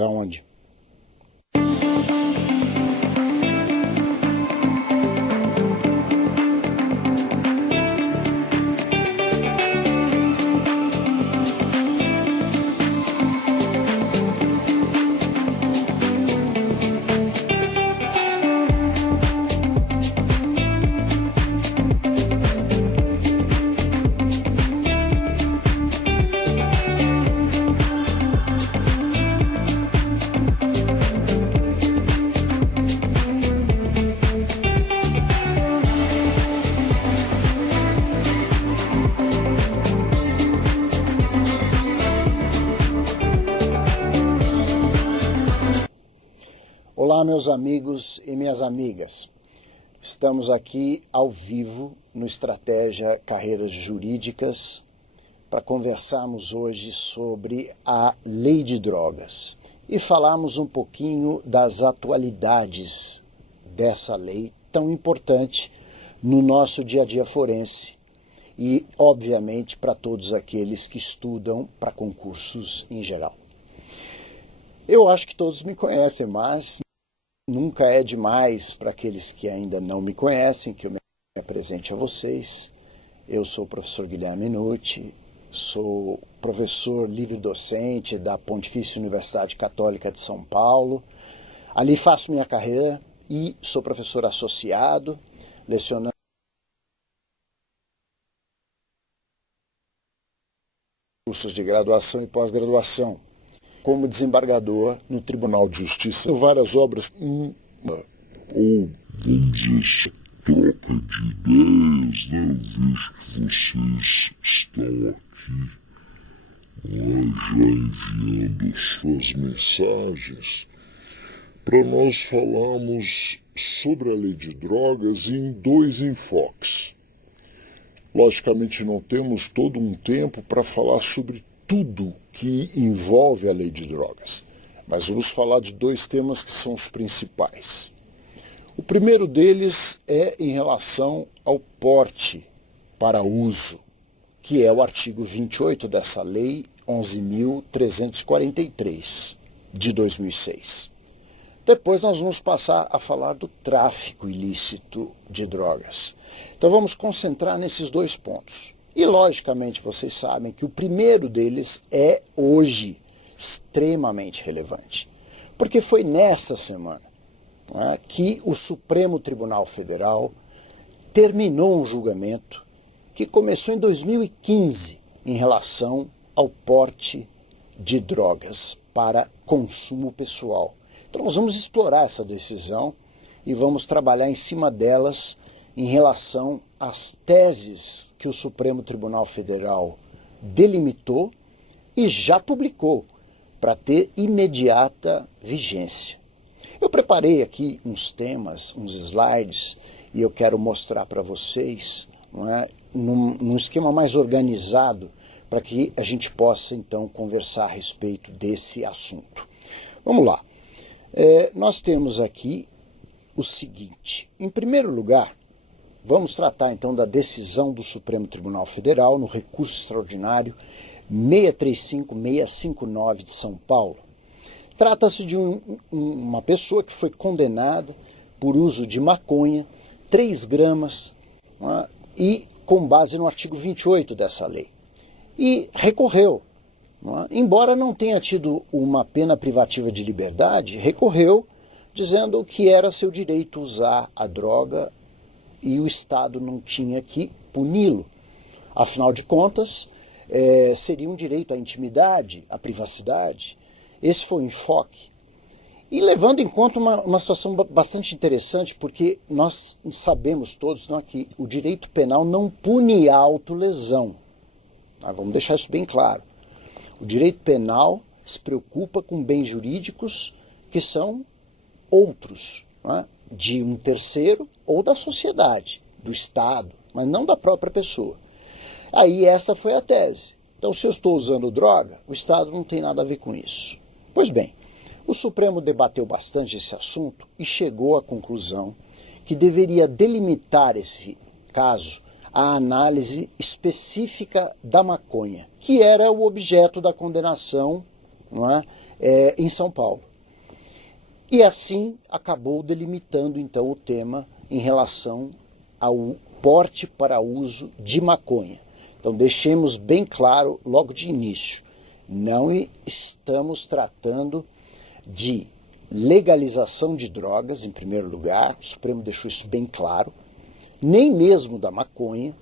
Da onde? Olá, meus amigos e minhas amigas. Estamos aqui ao vivo no Estratégia Carreiras Jurídicas para conversarmos hoje sobre a Lei de Drogas e falarmos um pouquinho das atualidades dessa lei tão importante no nosso dia a dia forense e, obviamente, para todos aqueles que estudam para concursos em geral. Eu acho que todos me conhecem, mas nunca é demais para aqueles que ainda não me conhecem que eu me apresente a vocês. Eu sou o professor Guilherme Minuti, sou professor livre-docente da Pontifícia Universidade Católica de São Paulo. Ali faço minha carreira e sou professor associado, lecionando cursos de graduação e pós-graduação, como desembargador no Tribunal de Justiça. Várias obras, ou vamos dizer, troca de ideias, né? Eu vejo que vocês estão aqui já enviando suas mensagens para nós falarmos sobre a lei de drogas em dois enfoques. Logicamente não temos todo um tempo para falar sobre tudo que envolve a lei de drogas, mas vamos falar de dois temas que são os principais. O primeiro deles é em relação ao porte para uso, que é o artigo 28 dessa lei 11.343 de 2006. Depois nós vamos passar a falar do tráfico ilícito de drogas. Então vamos concentrar nesses dois pontos. E, logicamente, vocês sabem que o primeiro deles é, hoje, extremamente relevante. Porque foi nessa semana, né, que o Supremo Tribunal Federal terminou um julgamento que começou em 2015 em relação ao porte de drogas para consumo pessoal. Então nós vamos explorar essa decisão e vamos trabalhar em cima delas em relação às teses que o Supremo Tribunal Federal delimitou e já publicou para ter imediata vigência. Eu preparei aqui uns temas, uns slides, e eu quero mostrar para vocês, não é, num esquema mais organizado, para que a gente possa então conversar a respeito desse assunto. Vamos lá. Nós temos aqui o seguinte: em primeiro lugar, vamos tratar então da decisão do Supremo Tribunal Federal no recurso extraordinário 635659 de São Paulo. Trata-se de uma pessoa que foi condenada por uso de maconha, 3 gramas, né, e com base no artigo 28 dessa lei. E recorreu. Né, embora não tenha tido uma pena privativa de liberdade, recorreu dizendo que era seu direito usar a droga e o Estado não tinha que puni-lo. Afinal de contas, seria um direito à intimidade, à privacidade. Esse foi o enfoque. E levando em conta uma situação bastante interessante, porque nós sabemos todos, não, que o direito penal não pune a autolesão. Vamos deixar isso bem claro. O direito penal se preocupa com bens jurídicos que são outros, né, de um terceiro ou da sociedade, do Estado, mas não da própria pessoa. Aí essa foi a tese. Então, se eu estou usando droga, o Estado não tem nada a ver com isso. Pois bem, o Supremo debateu bastante esse assunto e chegou à conclusão que deveria delimitar esse caso à análise específica da maconha, que era o objeto da condenação, não é, em São Paulo. E assim acabou delimitando então o tema em relação ao porte para uso de maconha. Então deixemos bem claro logo de início, não estamos tratando de legalização de drogas, em primeiro lugar, o Supremo deixou isso bem claro, nem mesmo da maconha.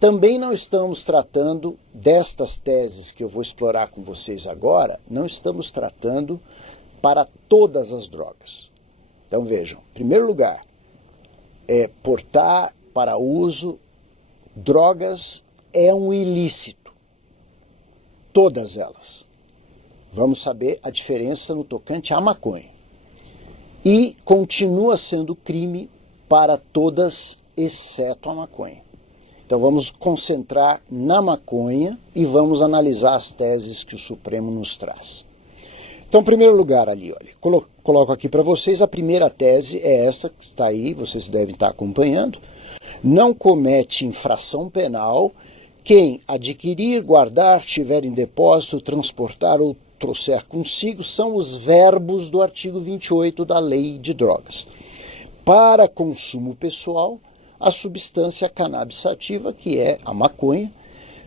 Também não estamos tratando destas teses que eu vou explorar com vocês agora, não estamos tratando para todas as drogas. Então vejam, em primeiro lugar, portar para uso drogas é um ilícito, todas elas. Vamos saber a diferença no tocante à maconha. E continua sendo crime para todas, exceto a maconha. Então vamos concentrar na maconha e vamos analisar as teses que o Supremo nos traz. Então, em primeiro lugar ali, olha, coloco aqui para vocês, a primeira tese é essa que está aí, vocês devem estar acompanhando. Não comete infração penal quem adquirir, guardar, tiver em depósito, transportar ou trouxer consigo, são os verbos do artigo 28 da Lei de Drogas. Para consumo pessoal, a substância cannabis sativa, que é a maconha,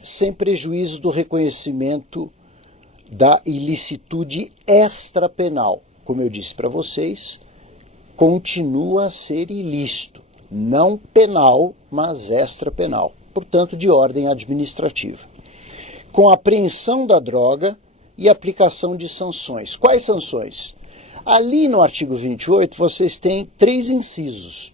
sem prejuízo do reconhecimento da ilicitude extrapenal. Como eu disse para vocês, continua a ser ilícito, não penal, mas extrapenal, portanto de ordem administrativa. Com a apreensão da droga e aplicação de sanções. Quais sanções? Ali no artigo 28 vocês têm 3 incisos,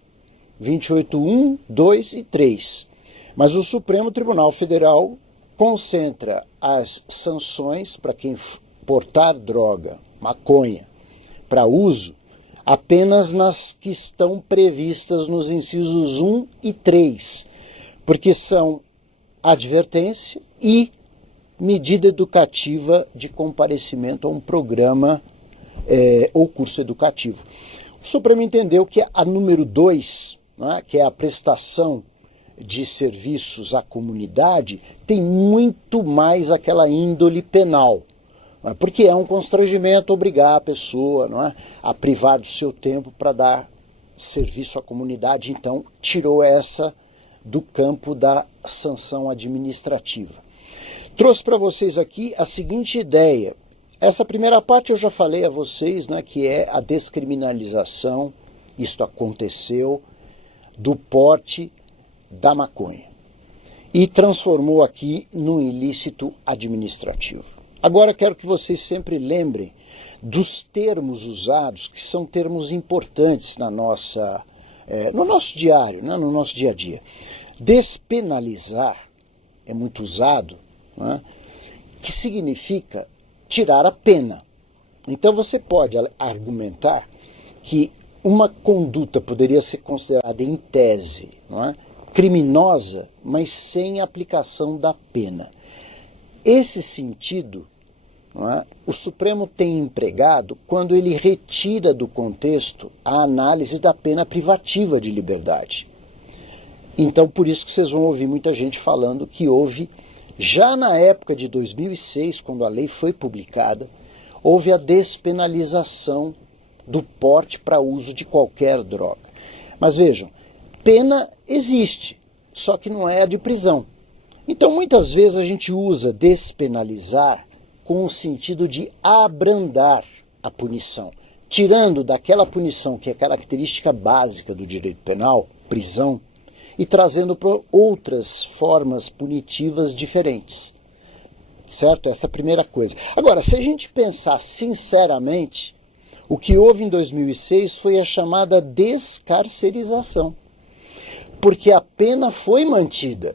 28.1, 2 e 3. Mas o Supremo Tribunal Federal concentra as sanções para quem portar droga, maconha, para uso, apenas nas que estão previstas nos incisos 1 e 3, porque são advertência e medida educativa de comparecimento a um programa ou curso educativo. O Supremo entendeu que a número 2, né, que é a prestação de serviços à comunidade, tem muito mais aquela índole penal, não é? Porque é um constrangimento obrigar a pessoa, não é, a privar do seu tempo para dar serviço à comunidade, então tirou essa do campo da sanção administrativa. Trouxe para vocês aqui a seguinte ideia. Essa primeira parte eu já falei a vocês, né, que é a descriminalização, isto aconteceu, do porte da maconha. E transformou aqui num ilícito administrativo. Agora quero que vocês sempre lembrem dos termos usados, que são termos importantes na nossa, no nosso diário, né, no nosso dia a dia. Despenalizar é muito usado, né, que significa tirar a pena. Então você pode argumentar que uma conduta poderia ser considerada em tese, não é, criminosa, mas sem aplicação da pena. Esse sentido, não é, o Supremo tem empregado quando ele retira do contexto a análise da pena privativa de liberdade. Então, por isso que vocês vão ouvir muita gente falando que houve, já na época de 2006, quando a lei foi publicada, houve a despenalização do porte para uso de qualquer droga. Mas vejam, pena existe, só que não é a de prisão. Então, muitas vezes a gente usa despenalizar com o sentido de abrandar a punição, tirando daquela punição que é característica básica do direito penal, prisão, e trazendo para outras formas punitivas diferentes. Certo? Essa é a primeira coisa. Agora, se a gente pensar sinceramente, o que houve em 2006 foi a chamada descarcerização. Porque a pena foi mantida.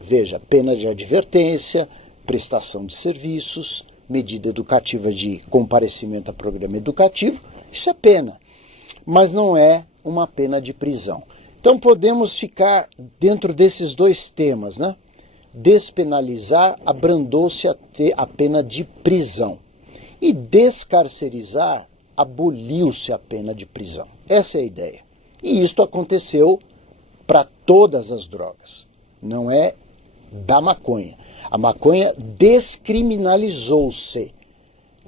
Veja, pena de advertência, prestação de serviços, medida educativa de comparecimento a programa educativo, isso é pena. Mas não é uma pena de prisão. Então podemos ficar dentro desses dois temas, né? Despenalizar, abrandou-se a pena de prisão. E descarcerizar, aboliu-se a pena de prisão. Essa é a ideia. E isto aconteceu para todas as drogas, não é da maconha. A maconha descriminalizou-se.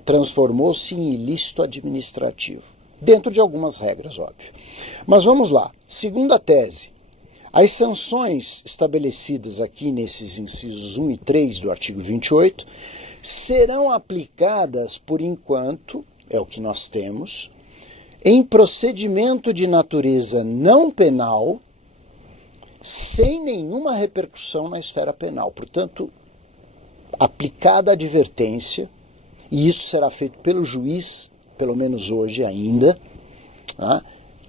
transformou-se em ilícito administrativo, dentro de algumas regras, óbvio. Mas vamos lá. Segunda tese. As sanções estabelecidas aqui nesses incisos 1 e 3 do artigo 28 serão aplicadas, por enquanto, é o que nós temos, em procedimento de natureza não penal, sem nenhuma repercussão na esfera penal. Portanto, aplicada a advertência, e isso será feito pelo juiz, pelo menos hoje ainda,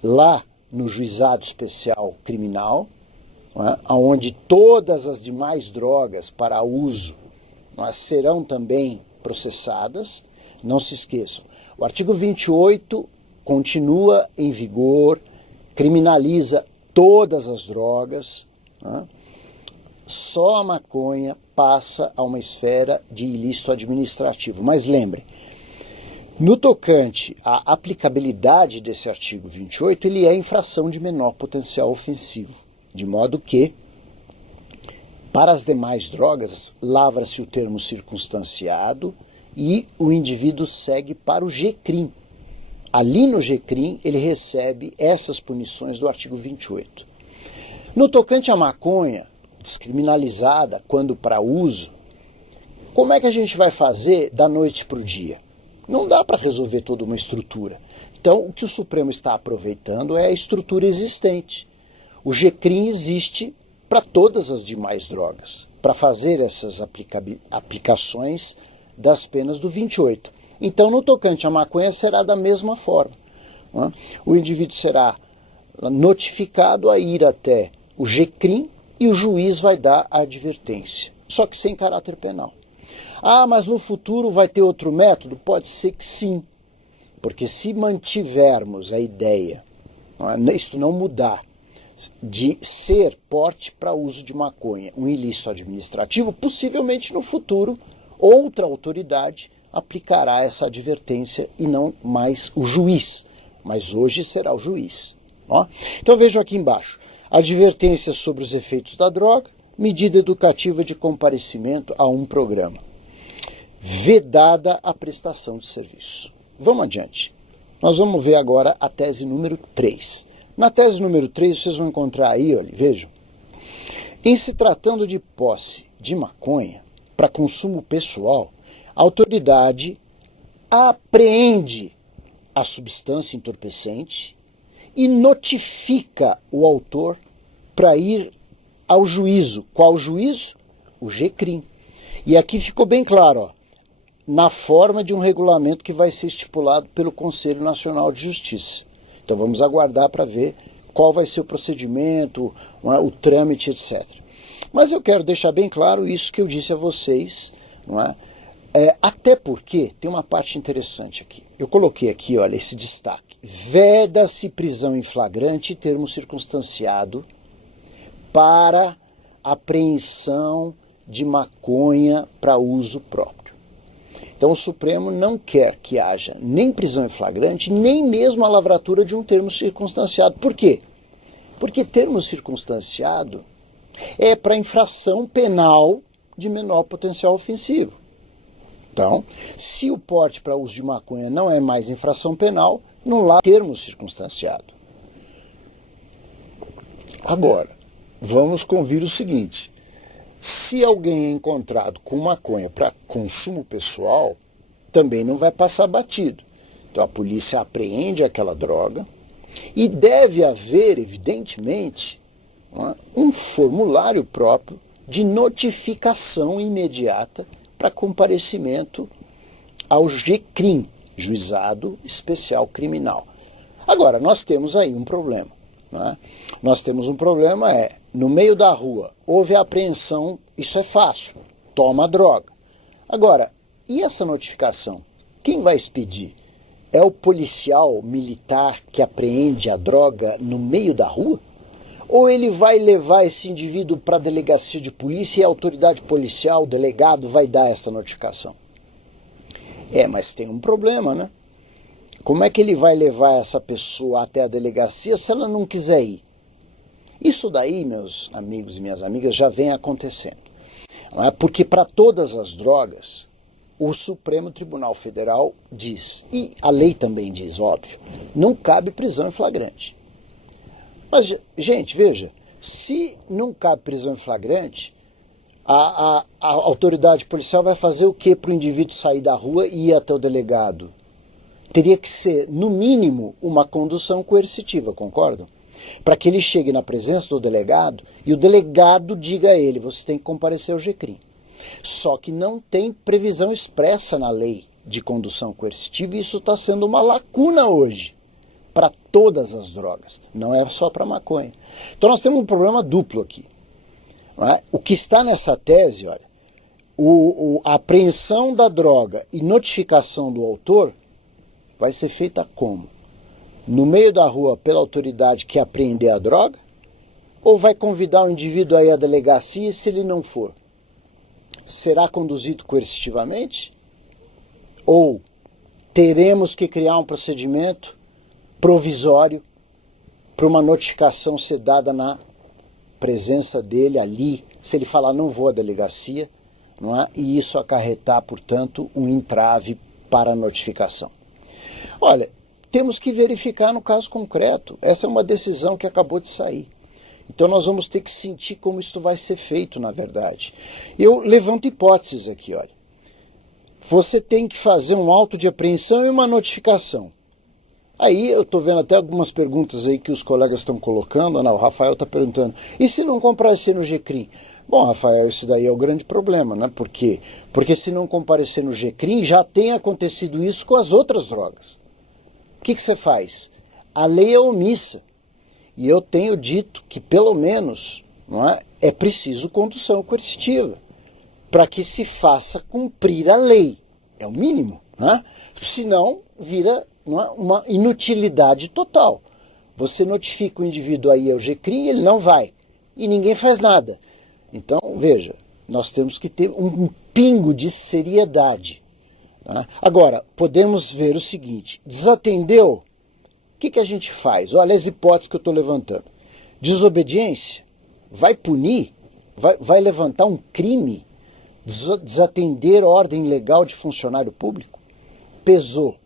lá no juizado especial criminal, onde todas as demais drogas para uso serão também processadas. Não se esqueçam, o artigo 28 continua em vigor, criminaliza todas as drogas, só a maconha passa a uma esfera de ilícito administrativo. Mas lembre, no tocante à aplicabilidade desse artigo 28, ele é infração de menor potencial ofensivo, de modo que, para as demais drogas, lavra-se o termo circunstanciado e o indivíduo segue para o G-Crim. Ali no G-Crim, ele recebe essas punições do artigo 28. No tocante à maconha, descriminalizada quando para uso, como é que a gente vai fazer da noite para o dia? Não dá para resolver toda uma estrutura. Então, o que o Supremo está aproveitando é a estrutura existente. O G-Crim existe para todas as demais drogas, para fazer essas aplicações das penas do 28. Então, no tocante à maconha, será da mesma forma. O indivíduo será notificado a ir até o G-Crim e o juiz vai dar a advertência, só que sem caráter penal. Ah, mas no futuro vai ter outro método? Pode ser que sim, porque se mantivermos a ideia, isto não mudar, de ser porte para uso de maconha um ilícito administrativo, possivelmente no futuro outra autoridade aplicará essa advertência e não mais o juiz, mas hoje será o juiz. Então vejam aqui embaixo, advertência sobre os efeitos da droga, medida educativa de comparecimento a um programa. Vedada a prestação de serviço. Vamos adiante. Nós vamos ver agora a tese número 3. Na tese número 3, vocês vão encontrar aí, olha, vejam, em se tratando de posse de maconha para consumo pessoal, a autoridade apreende a substância entorpecente e notifica o autor para ir ao juízo. Qual juízo? O G-Crim. E aqui ficou bem claro, na forma de um regulamento que vai ser estipulado pelo Conselho Nacional de Justiça. Então vamos aguardar para ver qual vai ser o procedimento, o trâmite, etc. Mas eu quero deixar bem claro isso que eu disse a vocês, até porque tem uma parte interessante aqui. Eu coloquei aqui, olha, esse destaque. Veda-se prisão em flagrante e termo circunstanciado para apreensão de maconha para uso próprio. Então o Supremo não quer que haja nem prisão em flagrante, nem mesmo a lavratura de um termo circunstanciado. Por quê? Porque termo circunstanciado é para infração penal de menor potencial ofensivo. Então, se o porte para uso de maconha não é mais infração penal, não há termo circunstanciado. Agora, vamos convir o seguinte. Se alguém é encontrado com maconha para consumo pessoal, também não vai passar batido. Então a polícia apreende aquela droga e deve haver, evidentemente, um formulário próprio de notificação imediata para comparecimento ao G-Crim, Juizado Especial Criminal. Agora, nós temos aí um problema. Nós temos um problema, no meio da rua, houve a apreensão, isso é fácil, toma a droga. Agora, e essa notificação? Quem vai expedir? É o policial militar que apreende a droga no meio da rua? Ou ele vai levar esse indivíduo para a delegacia de polícia e a autoridade policial, o delegado, vai dar essa notificação? Mas tem um problema, né? Como é que ele vai levar essa pessoa até a delegacia se ela não quiser ir? Isso daí, meus amigos e minhas amigas, já vem acontecendo. Porque para todas as drogas, o Supremo Tribunal Federal diz, e a lei também diz, óbvio, não cabe prisão em flagrante. Mas, gente, veja, se não cabe prisão em flagrante, a autoridade policial vai fazer o que para o indivíduo sair da rua e ir até o delegado? Teria que ser, no mínimo, uma condução coercitiva, concordam? Para que ele chegue na presença do delegado e o delegado diga a ele, você tem que comparecer ao GCRIM. Só que não tem previsão expressa na lei de condução coercitiva e isso está sendo uma lacuna hoje para todas as drogas, não é só para maconha. Então nós temos um problema duplo aqui. Não é? O que está nessa tese, olha, a apreensão da droga e notificação do autor vai ser feita como? No meio da rua pela autoridade que apreender a droga? Ou vai convidar o indivíduo aí à delegacia e se ele não for? Será conduzido coercitivamente? Ou teremos que criar um procedimento provisório para uma notificação ser dada na presença dele ali, se ele falar não vou à delegacia, não é? E isso acarretar, portanto, um entrave para a notificação. Olha, temos que verificar no caso concreto. Essa é uma decisão que acabou de sair. Então nós vamos ter que sentir como isso vai ser feito, na verdade. Eu levanto hipóteses aqui, olha. Você tem que fazer um auto de apreensão e uma notificação. Aí eu estou vendo até algumas perguntas aí que os colegas estão colocando. O Rafael está perguntando, e se não comparecer no GCRIM? Bom, Rafael, isso daí é o grande problema, né? Por quê? Porque se não comparecer no GCRIM, já tem acontecido isso com as outras drogas. O que você faz? A lei é omissa. E eu tenho dito que, pelo menos, não é preciso condução coercitiva para que se faça cumprir a lei. É o mínimo. Né? Senão, vira uma inutilidade total. Você notifica o indivíduo aí ao GCRIM, ele não vai. E ninguém faz nada. Então, veja, nós temos que ter um pingo de seriedade. Né? Agora, podemos ver o seguinte, desatendeu, o que a gente faz? Olha as hipóteses que eu estou levantando. Desobediência? Vai punir? Vai levantar um crime? Desatender ordem legal de funcionário público? Pesou.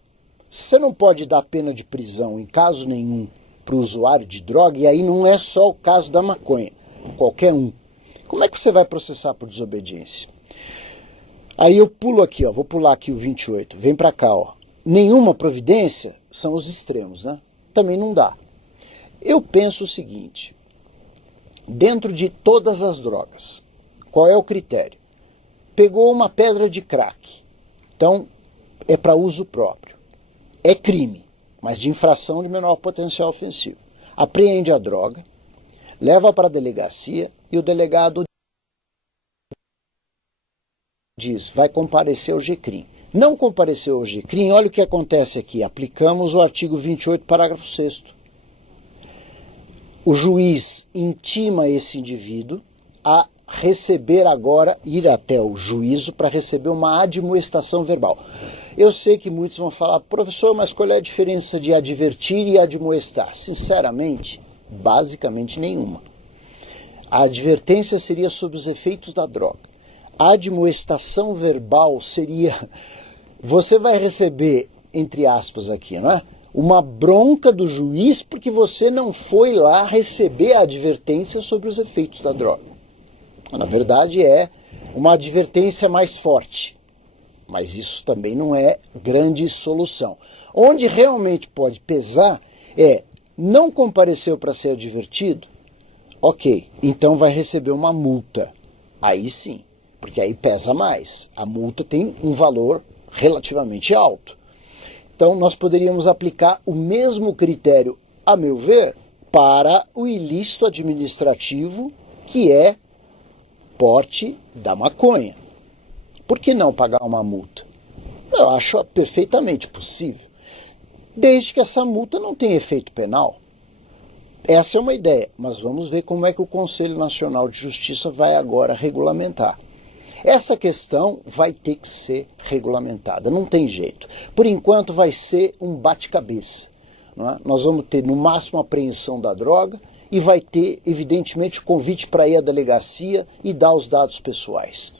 Você não pode dar pena de prisão em caso nenhum para o usuário de droga, e aí não é só o caso da maconha, qualquer um. Como é que você vai processar por desobediência? Aí eu pulo aqui, ó, vou pular aqui o 28, vem para cá, ó. Nenhuma providência são os extremos, né? Também não dá. Eu penso o seguinte, dentro de todas as drogas, qual é o critério? Pegou uma pedra de crack, então é para uso próprio. É crime, mas de infração de menor potencial ofensivo. Apreende a droga, leva para a delegacia e o delegado diz, vai comparecer ao GCRIM. Não compareceu ao GCRIM, olha o que acontece aqui. Aplicamos o artigo 28, parágrafo 6º. O juiz intima esse indivíduo a receber agora, ir até o juízo para receber uma admoestação verbal. Eu sei que muitos vão falar, professor, mas qual é a diferença de advertir e admoestar? Sinceramente, basicamente nenhuma. A advertência seria sobre os efeitos da droga. A admoestação verbal seria, você vai receber, entre aspas aqui, né, uma bronca do juiz porque você não foi lá receber a advertência sobre os efeitos da droga. Na verdade é uma advertência mais forte, mas isso também não é grande solução. Onde realmente pode pesar é, não compareceu para ser advertido? Ok, então vai receber uma multa. Aí sim. Porque aí pesa mais. A multa tem um valor relativamente alto. Então nós poderíamos aplicar o mesmo critério, a meu ver, para o ilícito administrativo, que é porte da maconha. Por que não pagar uma multa? Eu acho perfeitamente possível, desde que essa multa não tenha efeito penal. Essa é uma ideia, mas vamos ver como é que o Conselho Nacional de Justiça vai agora regulamentar. Essa questão vai ter que ser regulamentada, não tem jeito. Por enquanto vai ser um bate-cabeça. Não é? Nós vamos ter no máximo a apreensão da droga e vai ter, evidentemente, o convite para ir à delegacia e dar os dados pessoais.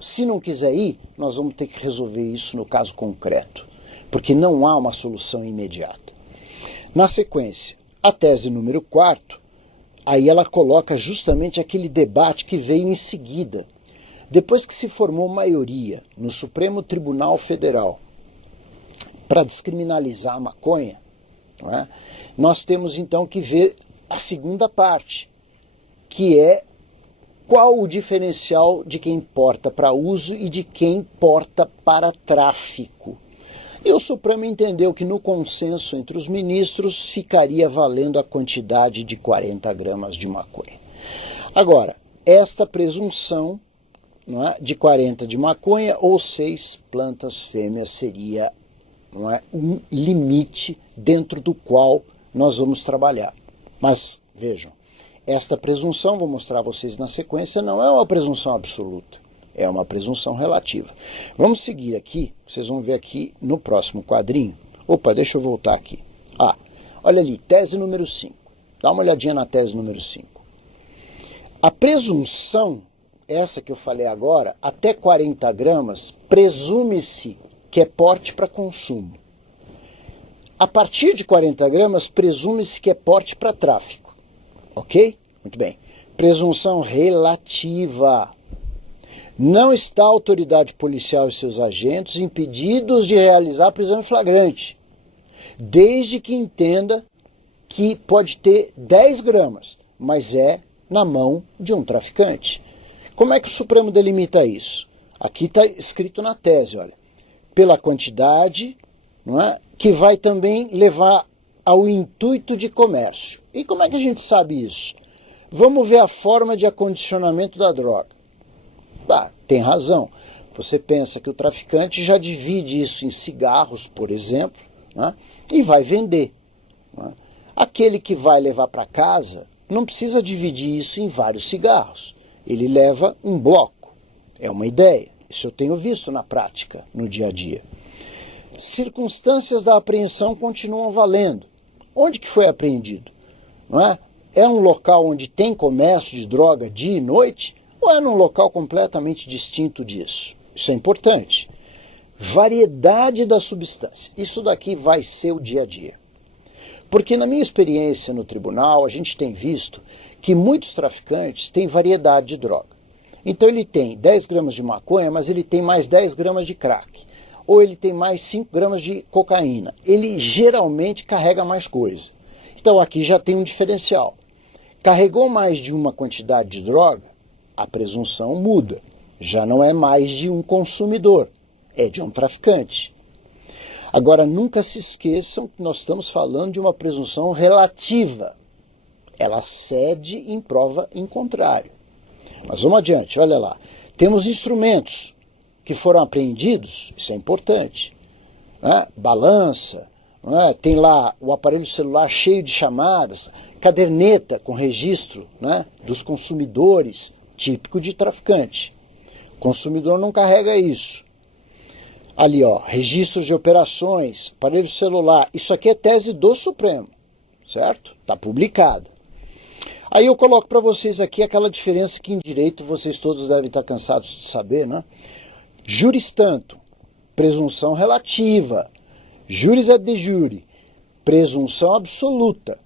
Se não quiser ir, nós vamos ter que resolver isso no caso concreto, porque não há uma solução imediata. Na sequência, a tese número 4, aí ela coloca justamente aquele debate que veio em seguida. Depois que se formou maioria no Supremo Tribunal Federal para descriminalizar a maconha, não é? Nós temos então que ver a segunda parte, que é qual o diferencial de quem porta para uso e de quem porta para tráfico. E o Supremo entendeu que no consenso entre os ministros ficaria valendo a quantidade de 40 gramas de maconha. Agora, esta presunção, não é, de 40 de maconha ou 6 plantas fêmeas seria, não é, um limite dentro do qual nós vamos trabalhar. Mas, vejam, esta presunção, vou mostrar a vocês na sequência, não é uma presunção absoluta, é uma presunção relativa. Vamos seguir aqui, vocês vão ver aqui no próximo quadrinho. Opa, deixa eu voltar aqui. Olha ali, tese número 5. Dá uma olhadinha na tese número 5. A presunção, essa que eu falei agora, até 40 gramas, presume-se que é porte para consumo. A partir de 40 gramas, presume-se que é porte para tráfico. Ok? Muito bem. Presunção relativa. Não está a autoridade policial e seus agentes impedidos de realizar a prisão em flagrante, desde que entenda que pode ter 10 gramas, mas é na mão de um traficante. Como é que o Supremo delimita isso? Aqui está escrito na tese, olha, pela quantidade, não é, que vai também levar ao intuito de comércio. E como é que a gente sabe isso? Vamos ver a forma de acondicionamento da droga. Tem razão. Você pensa que o traficante já divide isso em cigarros, por exemplo, né, e vai vender. Né? Aquele que vai levar para casa não precisa dividir isso em vários cigarros. Ele leva um bloco. É uma ideia. Isso eu tenho visto na prática, no dia a dia. Circunstâncias da apreensão continuam valendo. Onde que foi apreendido? Não é? É um local onde tem comércio de droga dia e noite? Ou é num local completamente distinto disso? Isso é importante. Variedade da substância. Isso daqui vai ser o dia a dia. Porque na minha experiência no tribunal, a gente tem visto que muitos traficantes têm variedade de droga. Então ele tem 10 gramas de maconha, mas ele tem mais 10 gramas de crack. Ou ele tem mais 5 gramas de cocaína. Ele geralmente carrega mais coisa. Então aqui já tem um diferencial. Carregou mais de uma quantidade de droga, a presunção muda. Já não é mais de um consumidor, é de um traficante. Agora, nunca se esqueçam que nós estamos falando de uma presunção relativa. Ela cede em prova em contrário. Mas vamos adiante, olha lá. Temos instrumentos que foram apreendidos, isso é importante. Né? Balança, né? Tem lá o aparelho celular cheio de chamadas, caderneta com registro, né, dos consumidores, típico de traficante. O consumidor não carrega isso. Ali, ó, registros de operações, aparelho celular. Isso aqui é tese do Supremo, certo? Está publicado. Aí eu coloco para vocês aqui aquela diferença que em direito vocês todos devem estar cansados de saber, né? Juris tanto, presunção relativa. Juris ad jure, presunção absoluta.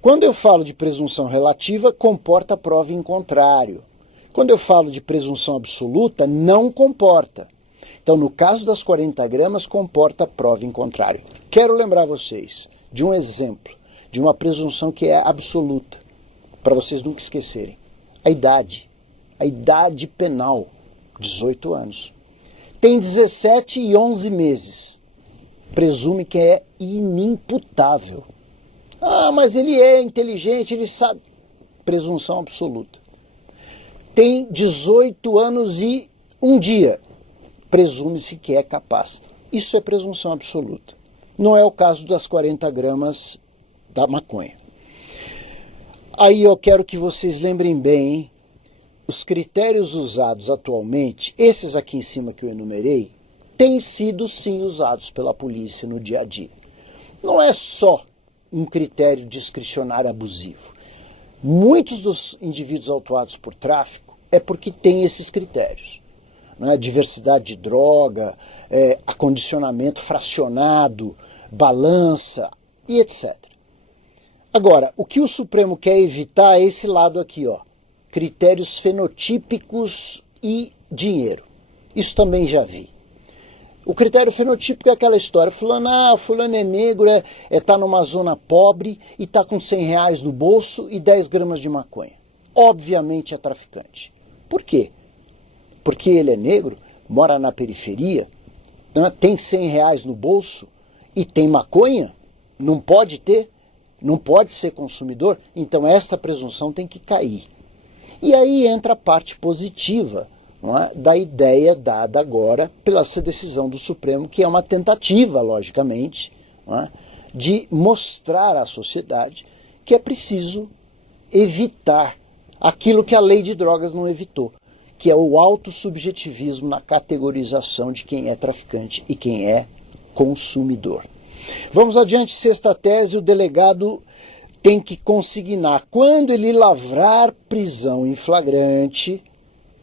Quando eu falo de presunção relativa, comporta prova em contrário. Quando eu falo de presunção absoluta, não comporta. Então, no caso das 40 gramas, comporta prova em contrário. Quero lembrar vocês de um exemplo, de uma presunção que é absoluta, para vocês nunca esquecerem. A idade penal, 18 anos. Tem 17 e 11 meses. Presume que é inimputável. Mas ele é inteligente, ele sabe. Presunção absoluta. Tem 18 anos e um dia. Presume-se que é capaz. Isso é presunção absoluta. Não é o caso das 40 gramas da maconha. Aí eu quero que vocês lembrem bem, hein? Os critérios usados atualmente, esses aqui em cima que eu enumerei, têm sido sim usados pela polícia no dia a dia. Não é só um critério discricionário abusivo. Muitos dos indivíduos autuados por tráfico é porque têm esses critérios. né, diversidade de droga, acondicionamento fracionado, balança e etc. Agora, o que o Supremo quer evitar é esse lado aqui, ó, critérios fenotípicos e dinheiro. Isso também já vi. O critério fenotípico é aquela história, fulano é negro, tá numa zona pobre e tá com R$100 no bolso e 10 gramas de maconha. Obviamente é traficante. Por quê? Porque ele é negro, mora na periferia, né, tem R$100 no bolso e tem maconha? Não pode ter? Não pode ser consumidor? Então esta presunção tem que cair. E aí entra a parte positiva, não é, da ideia dada agora pela essa decisão do Supremo, que é uma tentativa, logicamente, não é, de mostrar à sociedade que é preciso evitar aquilo que a lei de drogas não evitou, que é o autossubjetivismo na categorização de quem é traficante e quem é consumidor. Vamos adiante, sexta tese, o delegado tem que consignar, quando ele lavrar prisão em flagrante,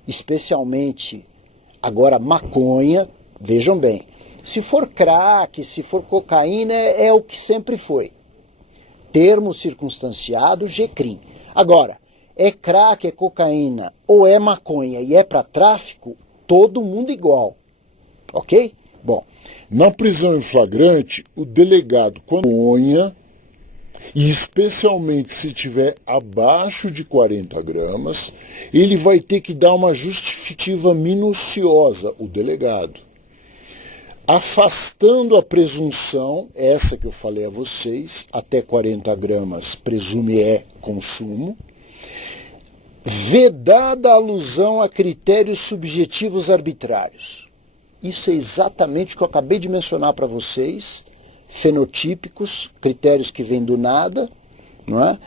especialmente agora maconha, vejam bem, se for crack, se for cocaína, é o que sempre foi. Termo circunstanciado, G-Crim. Agora, é crack, é cocaína ou é maconha e é para tráfico, todo mundo igual. Ok? Bom, na prisão em flagrante, o delegado, quando maconha, e especialmente se tiver abaixo de 40 gramas, ele vai ter que dar uma justificativa minuciosa, o delegado, afastando a presunção, essa que eu falei a vocês, até 40 gramas presume é consumo, vedada a alusão a critérios subjetivos arbitrários. Isso é exatamente o que eu acabei de mencionar para vocês, fenotípicos, critérios que vêm do nada, não é?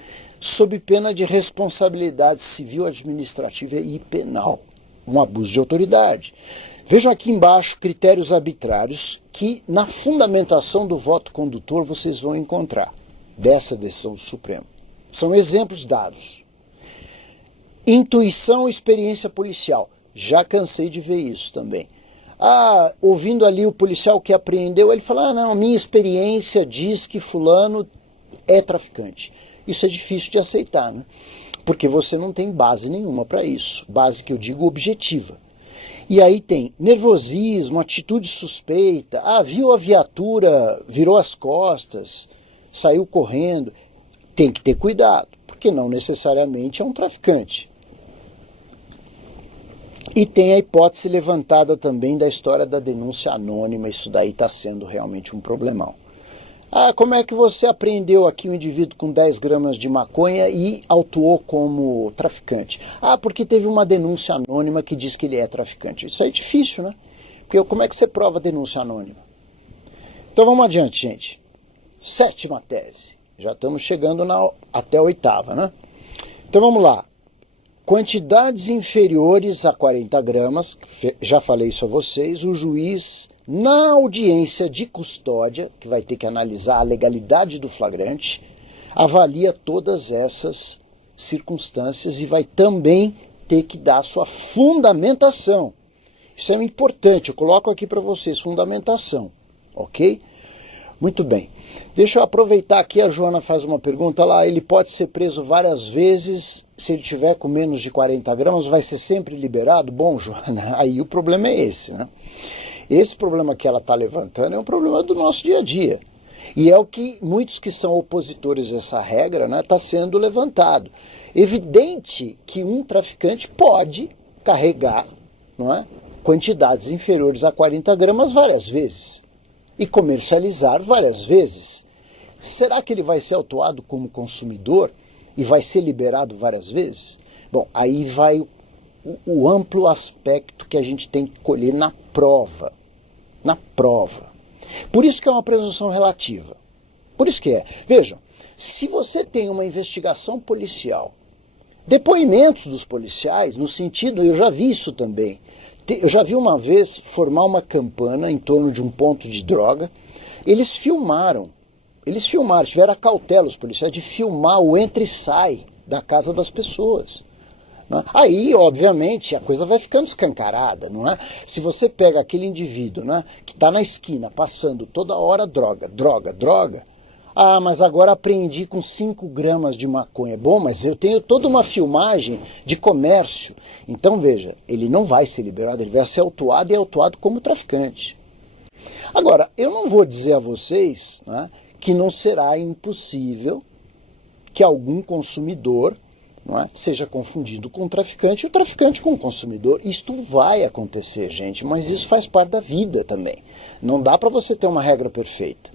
Sob pena de responsabilidade civil, administrativa e penal, um abuso de autoridade. Vejam aqui embaixo critérios arbitrários que na fundamentação do voto condutor vocês vão encontrar, dessa decisão do Supremo. São exemplos dados. Intuição e experiência policial. Já cansei de ver isso também. Ouvindo ali o policial que apreendeu, ele fala, não, minha experiência diz que fulano é traficante. Isso é difícil de aceitar, né? Porque você não tem base nenhuma para isso. Base que eu digo objetiva. E aí tem nervosismo, atitude suspeita, viu a viatura, virou as costas, saiu correndo. Tem que ter cuidado, porque não necessariamente é um traficante. E tem a hipótese levantada também da história da denúncia anônima, isso daí está sendo realmente um problemão. Como é que você apreendeu aqui um indivíduo com 10 gramas de maconha e autuou como traficante? Porque teve uma denúncia anônima que diz que ele é traficante. Isso aí é difícil, né? Porque como é que você prova denúncia anônima? Então vamos adiante, gente. Sétima tese. Já estamos chegando até a oitava, né? Então vamos lá. Quantidades inferiores a 40 gramas, já falei isso a vocês, o juiz, na audiência de custódia, que vai ter que analisar a legalidade do flagrante, avalia todas essas circunstâncias e vai também ter que dar sua fundamentação. Isso é importante, eu coloco aqui para vocês, fundamentação, ok? Muito bem. Deixa eu aproveitar aqui, a Joana faz uma pergunta lá, ele pode ser preso várias vezes, se ele tiver com menos de 40 gramas, vai ser sempre liberado? Bom, Joana, aí o problema é esse, né? Esse problema que ela está levantando é um problema do nosso dia a dia. E é o que muitos que são opositores a essa regra, né, está sendo levantado. Evidente que um traficante pode carregar, não é, quantidades inferiores a 40 gramas várias vezes e comercializar várias vezes. Será que ele vai ser autuado como consumidor e vai ser liberado várias vezes? Bom, aí vai o amplo aspecto que a gente tem que colher na prova. Na prova. Por isso que é uma presunção relativa. Por isso que é. Vejam, se você tem uma investigação policial, depoimentos dos policiais, no sentido, eu já vi isso também, eu já vi uma vez formar uma campana em torno de um ponto de droga, eles filmaram, tiveram a cautela, os policiais, de filmar o entra e sai da casa das pessoas. né? Aí, obviamente, a coisa vai ficando escancarada, não é? Se você pega aquele indivíduo, né, que está na esquina passando toda hora droga, droga, droga, ah, mas agora aprendi com 5 gramas de maconha. Bom, mas eu tenho toda uma filmagem de comércio. Então, veja, ele não vai ser liberado, ele vai ser autuado e é autuado como traficante. Agora, eu não vou dizer a vocês, né, que não será impossível que algum consumidor, não é, seja confundido com o traficante e o traficante com o consumidor. Isto vai acontecer, gente, mas isso faz parte da vida também. Não dá para você ter uma regra perfeita.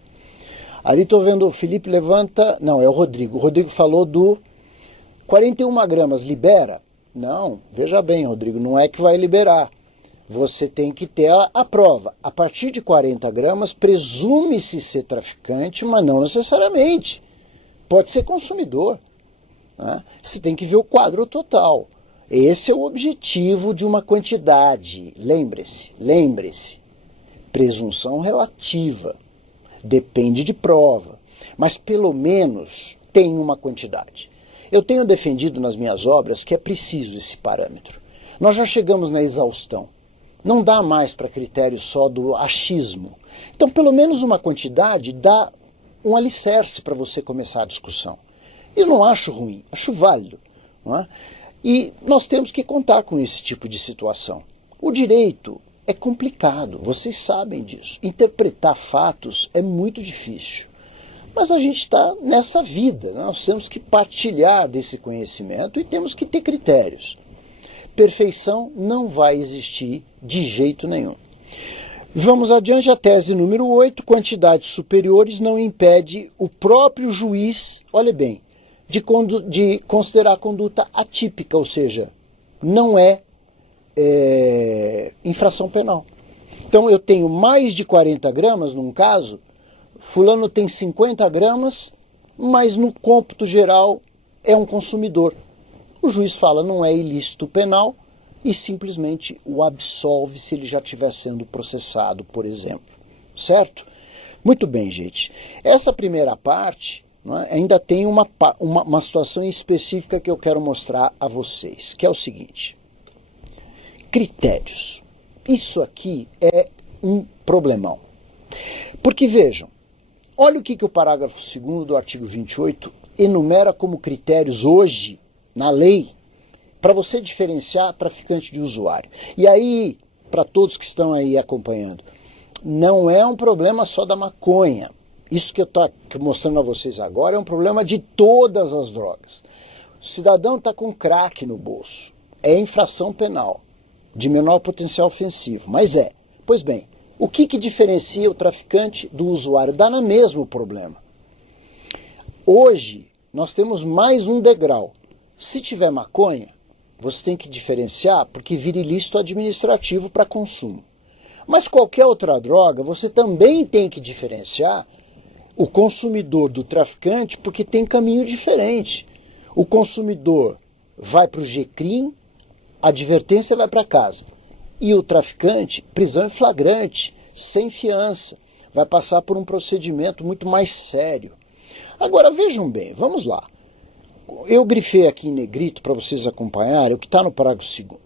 Ali estou vendo o Felipe levanta... Não, é o Rodrigo. O Rodrigo falou do 41 gramas, libera? Não, veja bem, Rodrigo, não é que vai liberar. Você tem que ter a prova. A partir de 40 gramas, presume-se ser traficante, mas não necessariamente. Pode ser consumidor, né? Você tem que ver o quadro total. Esse é o objetivo de uma quantidade. Lembre-se. Presunção relativa. Depende de prova, mas pelo menos tem uma quantidade. Eu tenho defendido nas minhas obras que é preciso esse parâmetro. Nós já chegamos na exaustão. Não dá mais para critério só do achismo. Então, pelo menos uma quantidade dá um alicerce para você começar a discussão. Eu não acho ruim, acho válido, não é? E nós temos que contar com esse tipo de situação. O direito é complicado, vocês sabem disso. Interpretar fatos é muito difícil. Mas a gente está nessa vida, né? Nós temos que partilhar desse conhecimento e temos que ter critérios. Perfeição não vai existir de jeito nenhum. Vamos adiante, a tese número 8, quantidades superiores não impede o próprio juiz, olha bem, de considerar a conduta atípica, ou seja, não é infração penal. Então eu tenho mais de 40 gramas num caso, fulano tem 50 gramas, mas no cômputo geral é um consumidor. O juiz fala não é ilícito penal e simplesmente o absolve se ele já estiver sendo processado, por exemplo. Certo? Muito bem, gente. Essa primeira parte, não é, ainda tem uma situação específica que eu quero mostrar a vocês, que é o seguinte. Critérios. Isso aqui é um problemão. Porque vejam, olha o que o parágrafo 2º do artigo 28 enumera como critérios hoje, na lei, para você diferenciar traficante de usuário. E aí, para todos que estão aí acompanhando, não é um problema só da maconha. Isso que eu estou mostrando a vocês agora é um problema de todas as drogas. O cidadão está com crack no bolso. É infração penal. De menor potencial ofensivo, mas é. Pois bem, o que diferencia o traficante do usuário? Dá no mesmo problema. Hoje, nós temos mais um degrau. Se tiver maconha, você tem que diferenciar porque vira ilícito administrativo para consumo. Mas qualquer outra droga, você também tem que diferenciar o consumidor do traficante porque tem caminho diferente. O consumidor vai para o GCRIM, a advertência vai para casa. E o traficante, prisão em flagrante, sem fiança. Vai passar por um procedimento muito mais sério. Agora, vejam bem, vamos lá. Eu grifei aqui em negrito para vocês acompanharem o que está no parágrafo 2º. O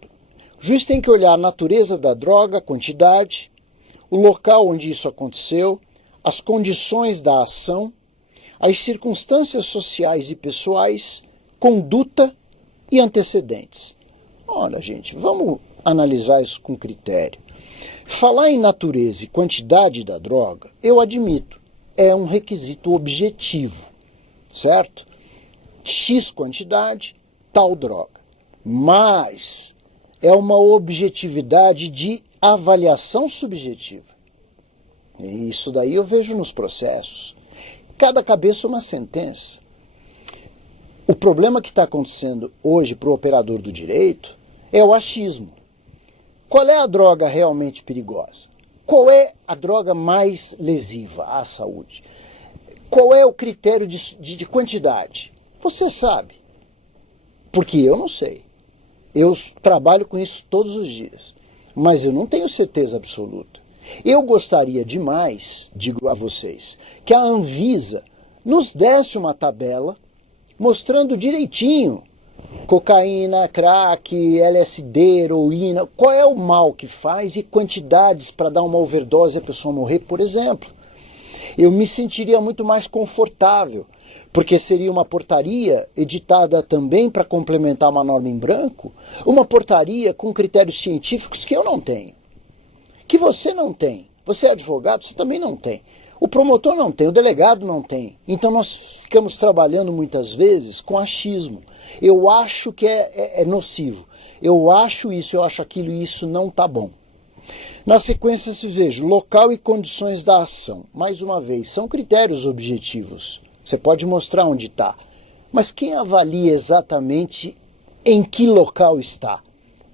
juiz tem que olhar a natureza da droga, a quantidade, o local onde isso aconteceu, as condições da ação, as circunstâncias sociais e pessoais, conduta e antecedentes. Olha, gente, vamos analisar isso com critério. Falar em natureza e quantidade da droga, eu admito, é um requisito objetivo, certo? X quantidade, tal droga. Mas é uma objetividade de avaliação subjetiva. E isso daí eu vejo nos processos. Cada cabeça uma sentença. O problema que está acontecendo hoje para o operador do direito é o achismo. Qual é a droga realmente perigosa? Qual é a droga mais lesiva à saúde? Qual é o critério de quantidade? Você sabe. Porque eu não sei. Eu trabalho com isso todos os dias. Mas eu não tenho certeza absoluta. Eu gostaria demais, digo a vocês, que a Anvisa nos desse uma tabela mostrando direitinho Cocaína, crack, LSD, heroína, qual é o mal que faz e quantidades para dar uma overdose e a pessoa morrer, por exemplo. Eu me sentiria muito mais confortável, porque seria uma portaria editada também para complementar uma norma em branco, uma portaria com critérios científicos que eu não tenho, que você não tem. Você é advogado, você também não tem. O promotor não tem, o delegado não tem. Então nós ficamos trabalhando muitas vezes com achismo. Eu acho que é nocivo. Eu acho isso, eu acho aquilo e isso não está bom. Na sequência se veja local e condições da ação. Mais uma vez, são critérios objetivos. Você pode mostrar onde está. Mas quem avalia exatamente em que local está?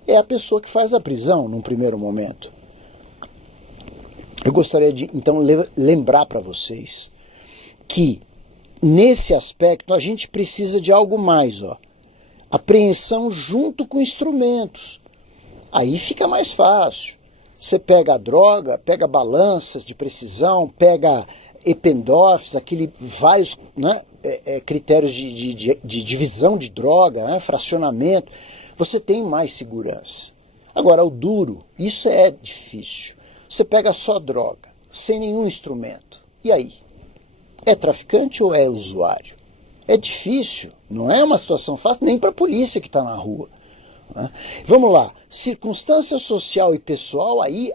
É a pessoa que faz a prisão num primeiro momento. Eu gostaria de, então, lembrar para vocês que, nesse aspecto, a gente precisa de algo mais, ó. Apreensão junto com instrumentos. Aí fica mais fácil. Você pega a droga, pega balanças de precisão, pega Eppendorfs, vários, né, critérios de divisão de droga, né, fracionamento. Você tem mais segurança. Agora, o duro, isso é difícil. Você pega só droga, sem nenhum instrumento. E aí? É traficante ou é usuário? É difícil, não é uma situação fácil nem para a polícia que está na rua. Né? Vamos lá, circunstância social e pessoal, aí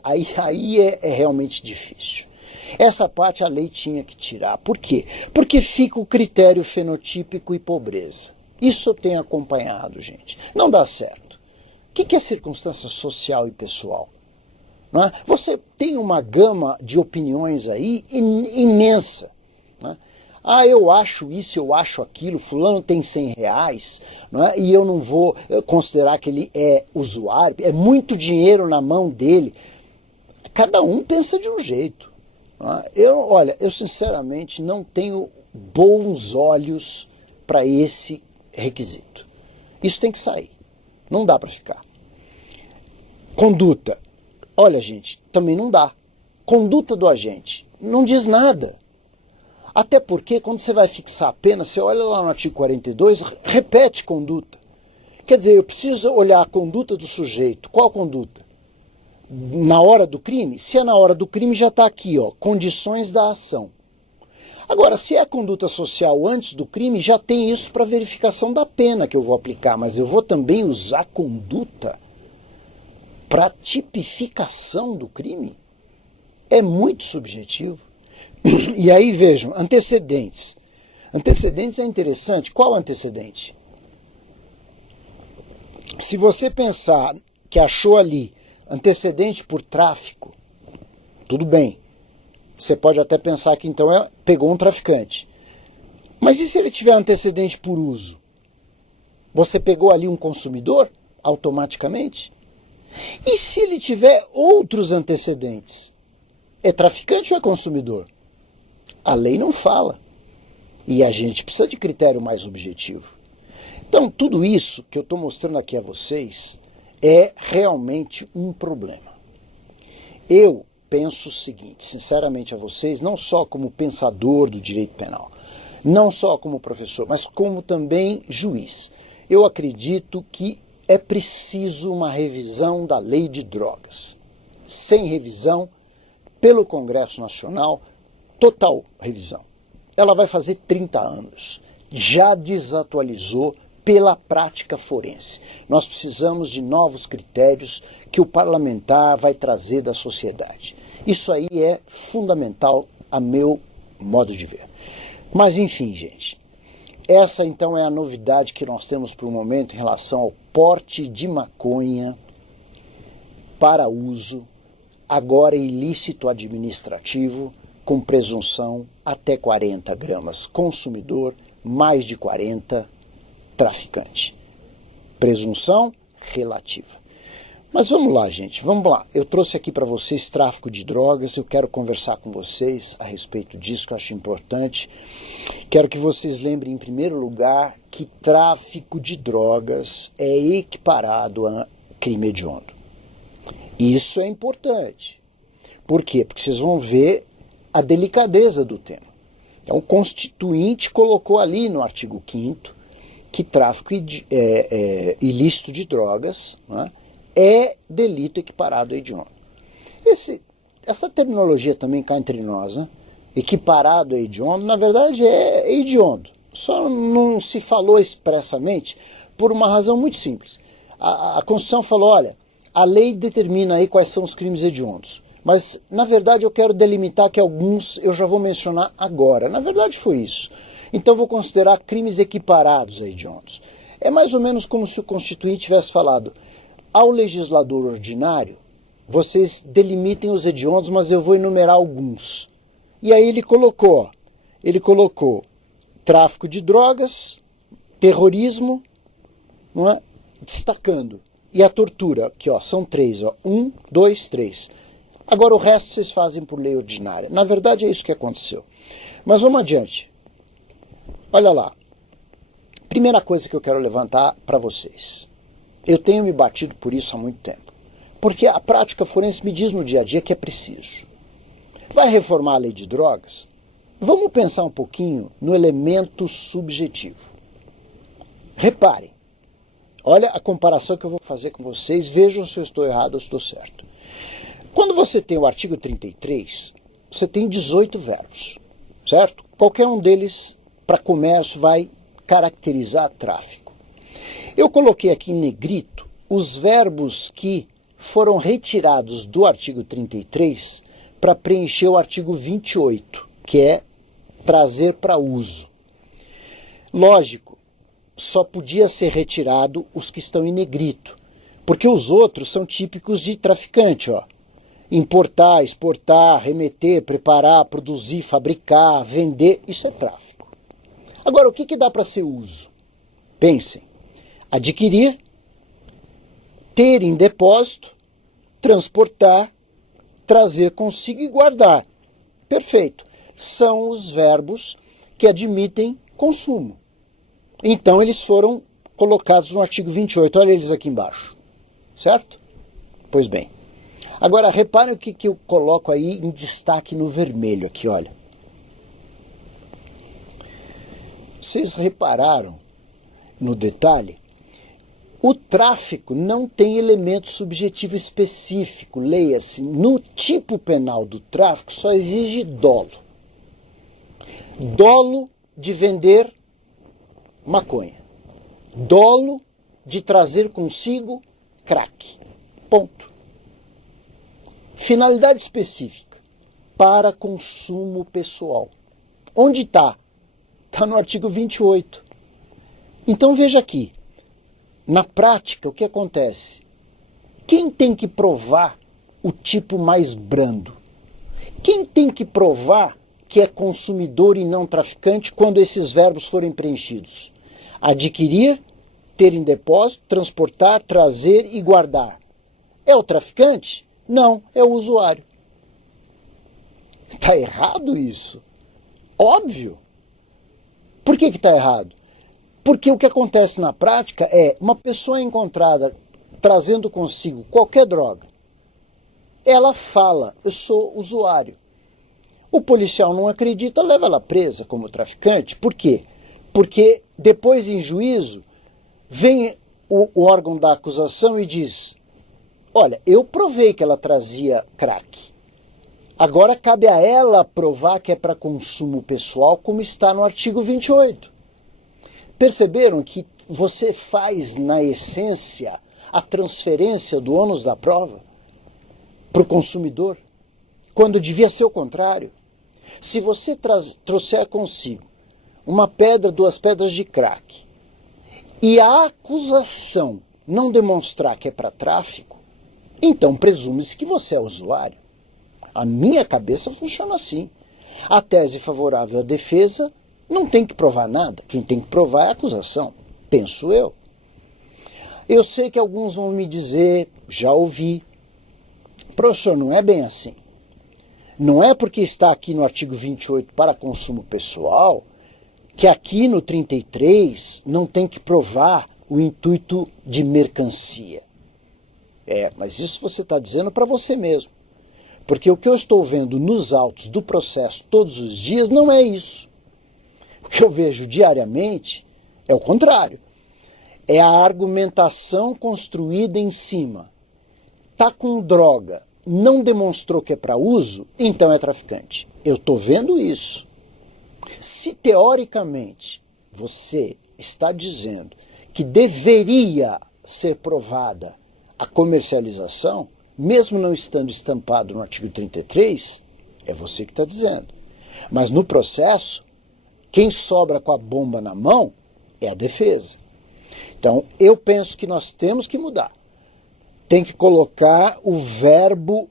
é realmente difícil. Essa parte a lei tinha que tirar. Por quê? Porque fica o critério fenotípico e pobreza. Isso eu tenho acompanhado, gente. Não dá certo. O que é circunstância social e pessoal? Não é? Você tem uma gama de opiniões aí imensa. Não é? Ah, eu acho isso, eu acho aquilo, fulano tem 100 reais, não é? E eu não vou considerar que ele é usuário, é muito dinheiro na mão dele. Cada um pensa de um jeito. Não é? Eu sinceramente não tenho bons olhos para esse requisito. Isso tem que sair, não dá para ficar. Conduta. Olha, gente, também não dá. Conduta do agente não diz nada. Até porque, quando você vai fixar a pena, você olha lá no artigo 42, repete conduta. Quer dizer, eu preciso olhar a conduta do sujeito. Qual conduta? Na hora do crime? Se é na hora do crime, já está aqui, ó, condições da ação. Agora, se é conduta social antes do crime, já tem isso para verificação da pena que eu vou aplicar, mas eu vou também usar conduta para tipificação do crime? É muito subjetivo. E aí vejam, antecedentes. Antecedentes é interessante. Qual antecedente? Se você pensar que achou ali antecedente por tráfico, tudo bem. Você pode até pensar que então pegou um traficante. Mas e se ele tiver antecedente por uso? Você pegou ali um consumidor automaticamente? E se ele tiver outros antecedentes? É traficante ou é consumidor? A lei não fala. E a gente precisa de critério mais objetivo. Então, tudo isso que eu estou mostrando aqui a vocês é realmente um problema. Eu penso o seguinte, sinceramente a vocês, não só como pensador do direito penal, não só como professor, mas como também juiz. Eu acredito que é preciso uma revisão da lei de drogas. Sem revisão, pelo Congresso Nacional, total revisão. Ela vai fazer 30 anos. Já desatualizou pela prática forense. Nós precisamos de novos critérios que o parlamentar vai trazer da sociedade. Isso aí é fundamental a meu modo de ver. Mas enfim, gente, essa então é a novidade que nós temos para o momento em relação ao porte de maconha para uso, agora ilícito administrativo, com presunção até 40 gramas consumidor, mais de 40 traficante. Presunção relativa. Mas vamos lá, gente, vamos lá. Eu trouxe aqui para vocês tráfico de drogas, eu quero conversar com vocês a respeito disso, que eu acho importante. Quero que vocês lembrem, em primeiro lugar, que tráfico de drogas é equiparado a crime hediondo. Isso é importante. Por quê? Porque vocês vão ver a delicadeza do tema. Então, o Constituinte colocou ali no artigo 5º que tráfico ilícito de drogas, né, é delito equiparado a hediondo. Essa terminologia também cá entre nós, né, equiparado a hediondo, na verdade é hediondo. Só não se falou expressamente por uma razão muito simples. A Constituição falou, olha, a lei determina aí quais são os crimes hediondos. Mas, na verdade, eu quero delimitar que alguns eu já vou mencionar agora. Na verdade, foi isso. Então, eu vou considerar crimes equiparados a hediondos. É mais ou menos como se o Constituinte tivesse falado, ao legislador ordinário, vocês delimitem os hediondos, mas eu vou enumerar alguns. E aí ele colocou tráfico de drogas, terrorismo, não é? Destacando. E a tortura, aqui ó, são 3, ó, 1, 2, 3. Agora o resto vocês fazem por lei ordinária. Na verdade é isso que aconteceu. Mas vamos adiante. Olha lá. Primeira coisa que eu quero levantar para vocês. Eu tenho me batido por isso há muito tempo. Porque a prática forense me diz no dia a dia que é preciso. Vai reformar a lei de drogas? Vamos pensar um pouquinho no elemento subjetivo. Reparem. Olha a comparação que eu vou fazer com vocês. Vejam se eu estou errado ou estou certo. Quando você tem o artigo 33, você tem 18 verbos, certo? Qualquer um deles, para comércio, vai caracterizar tráfico. Eu coloquei aqui em negrito os verbos que foram retirados do artigo 33 para preencher o artigo 28, que é trazer para uso. Lógico, só podia ser retirado os que estão em negrito, porque os outros são típicos de traficante, ó. Importar, exportar, remeter, preparar, produzir, fabricar, vender, isso é tráfico. Agora, o que dá para ser uso? Pensem. Adquirir, ter em depósito, transportar, trazer consigo e guardar. Perfeito. São os verbos que admitem consumo. Então, eles foram colocados no artigo 28. Olha eles aqui embaixo. Certo? Pois bem. Agora, reparem o que eu coloco aí em destaque no vermelho aqui, olha. Vocês repararam no detalhe? O tráfico não tem elemento subjetivo específico. Leia-se, no tipo penal do tráfico só exige dolo. Dolo de vender maconha. Dolo de trazer consigo crack. Ponto. Finalidade específica, para consumo pessoal. Onde está? Está no artigo 28. Então veja aqui, na prática o que acontece? Quem tem que provar o tipo mais brando? Quem tem que provar que é consumidor e não traficante quando esses verbos forem preenchidos? Adquirir, ter em depósito, transportar, trazer e guardar. É o traficante? Não, é o usuário. Está errado isso? Óbvio. Por que está errado? Porque o que acontece na prática é uma pessoa encontrada trazendo consigo qualquer droga. Ela fala, eu sou usuário. O policial não acredita, leva ela presa como traficante. Por quê? Porque depois em juízo vem o órgão da acusação e diz: olha, eu provei que ela trazia crack. Agora cabe a ela provar que é para consumo pessoal, como está no artigo 28. Perceberam que você faz, na essência, a transferência do ônus da prova para o consumidor, quando devia ser o contrário? Se você trouxer consigo uma pedra, 2 pedras de crack, e a acusação não demonstrar que é para tráfico, então presume-se que você é usuário. A minha cabeça funciona assim. A tese favorável à defesa não tem que provar nada. Quem tem que provar é a acusação, penso eu. Eu sei que alguns vão me dizer, já ouvi, professor, não é bem assim. Não é porque está aqui no artigo 28 para consumo pessoal, que aqui no 33 não tem que provar o intuito de mercancia. Mas isso você está dizendo para você mesmo. Porque o que eu estou vendo nos autos do processo todos os dias não é isso. O que eu vejo diariamente É o contrário. É a argumentação construída em cima. Tá com droga, não demonstrou que é para uso, então é traficante. Eu estou vendo isso. Se teoricamente você está dizendo que deveria ser provada a comercialização, mesmo não estando estampado no artigo 33, é você que está dizendo. Mas no processo, quem sobra com a bomba na mão é a defesa. Então, eu penso que nós temos que mudar. Tem que colocar o verbo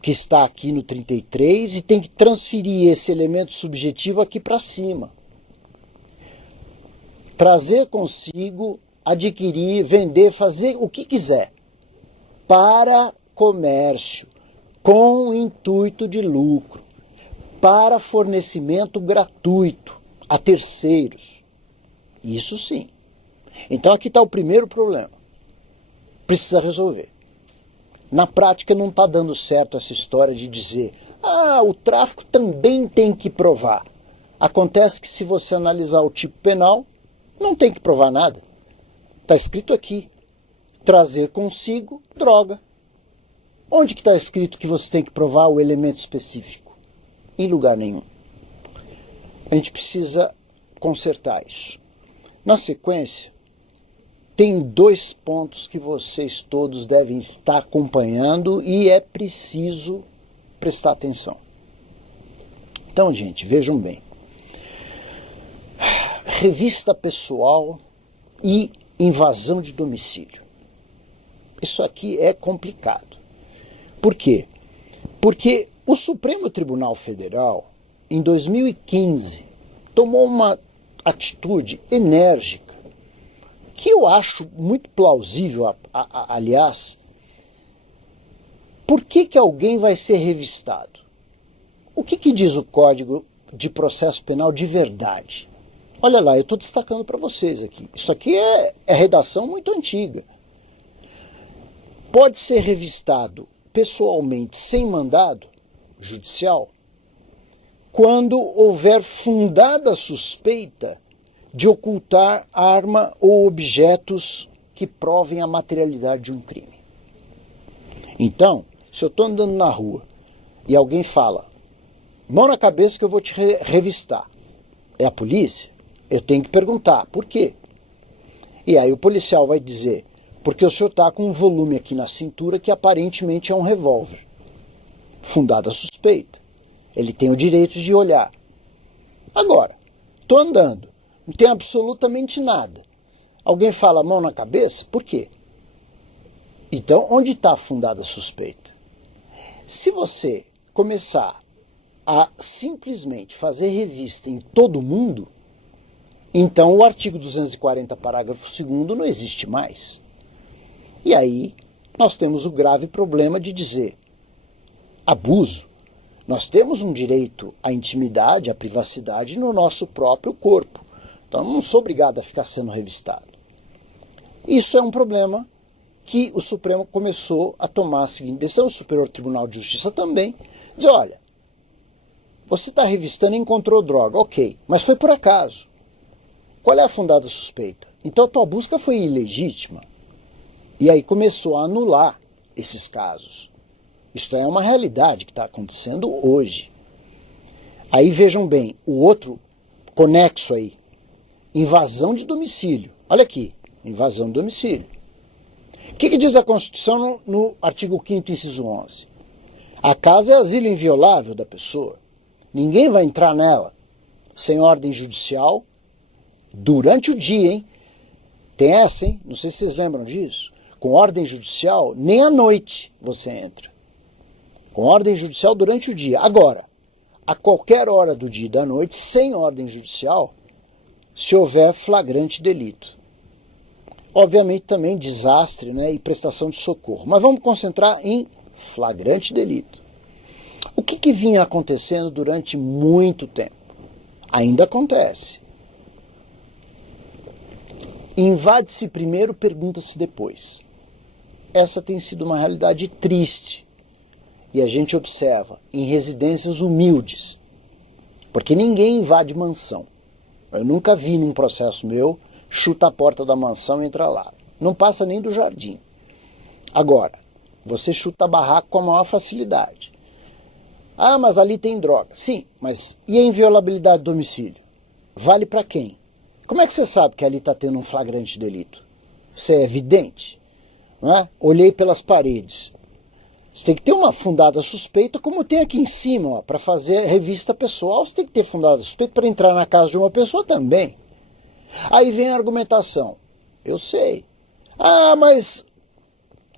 que está aqui no 33 e tem que transferir esse elemento subjetivo aqui para cima. Trazer consigo, adquirir, vender, fazer o que quiser para comércio, com intuito de lucro, para fornecimento gratuito a terceiros. Isso sim. Então aqui está o primeiro problema. Precisa resolver. Na prática não está dando certo essa história de dizer o tráfico também tem que provar. Acontece que se você analisar o tipo penal, não tem que provar nada. Está escrito aqui, trazer consigo droga. Onde que está escrito que você tem que provar o elemento específico? Em lugar nenhum. A gente precisa consertar isso. Na sequência, tem 2 pontos que vocês todos devem estar acompanhando e é preciso prestar atenção. Então, gente, vejam bem. Revista pessoal e invasão de domicílio. Isso aqui é complicado. Por quê? Porque o Supremo Tribunal Federal, em 2015, tomou uma atitude enérgica, que eu acho muito plausível, aliás. Por que alguém vai ser revistado? O que diz o Código de Processo Penal de verdade? Olha lá, eu estou destacando para vocês aqui. Isso aqui é redação muito antiga. Pode ser revistado pessoalmente sem mandado judicial quando houver fundada suspeita de ocultar arma ou objetos que provem a materialidade de um crime. Então, se eu estou andando na rua e alguém fala, mão na cabeça que eu vou te revistar, é a polícia? Eu tenho que perguntar, por quê? E aí o policial vai dizer, porque o senhor está com um volume aqui na cintura que aparentemente é um revólver. Fundada a suspeita. Ele tem o direito de olhar. Agora, estou andando, não tem absolutamente nada. Alguém fala mão na cabeça, por quê? Então, onde está fundada a suspeita? Se você começar a simplesmente fazer revista em todo mundo, então o artigo 240, parágrafo 2º não existe mais. E aí nós temos o grave problema de dizer abuso. Nós temos um direito à intimidade, à privacidade no nosso próprio corpo. Então eu não sou obrigado a ficar sendo revistado. Isso é um problema que o Supremo começou a tomar a seguinte decisão, o Superior Tribunal de Justiça também, diz, olha, você está revistando e encontrou droga, ok, mas foi por acaso. Qual é a fundada suspeita? Então a tua busca foi ilegítima. E aí começou a anular esses casos. Isto é uma realidade que está acontecendo hoje. Aí vejam bem, o outro conexo aí, invasão de domicílio. Olha aqui, invasão de domicílio. O que diz a Constituição no artigo 5º, inciso 11? A casa é asilo inviolável da pessoa. Ninguém vai entrar nela sem ordem judicial durante o dia, hein? Tem essa, hein? Não sei se vocês lembram disso. Com ordem judicial, nem à noite você entra. Com ordem judicial durante o dia. Agora, a qualquer hora do dia e da noite, sem ordem judicial, se houver flagrante delito. Obviamente também desastre, né, e prestação de socorro. Mas vamos concentrar em flagrante delito. O que vinha acontecendo durante muito tempo? Ainda acontece. Invade-se primeiro, pergunta-se depois. Essa tem sido uma realidade triste. E a gente observa em residências humildes. Porque ninguém invade mansão. Eu nunca vi num processo meu, chuta a porta da mansão e entra lá. Não passa nem do jardim. Agora, você chuta barraco com a maior facilidade. Ah, mas ali tem droga. Sim, mas e a inviolabilidade do domicílio? Vale para quem? Como é que você sabe que ali está tendo um flagrante delito? Isso é evidente. Não é? Olhei pelas paredes. Você tem que ter uma fundada suspeita, como tem aqui em cima, para fazer revista pessoal, você tem que ter fundada suspeita para entrar na casa de uma pessoa também. Aí vem a argumentação. Eu sei. Ah, mas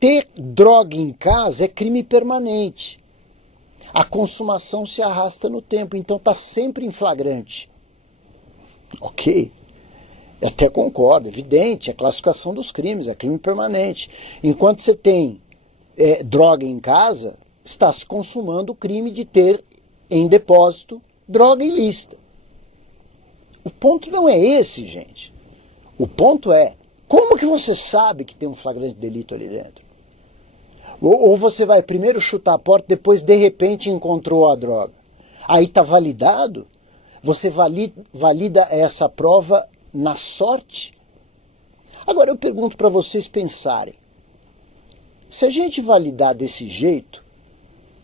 ter droga em casa é crime permanente. A consumação se arrasta no tempo, então está sempre em flagrante. Ok. Eu até concordo, evidente, é classificação dos crimes, é crime permanente. Enquanto você tem droga em casa, está se consumando o crime de ter em depósito droga ilícita. O ponto não é esse, gente. O ponto é, como que você sabe que tem um flagrante delito ali dentro? Ou você vai primeiro chutar a porta, depois de repente encontrou a droga. Aí está validado? Você valida essa prova na sorte? Agora eu pergunto para vocês pensarem. Se a gente validar desse jeito,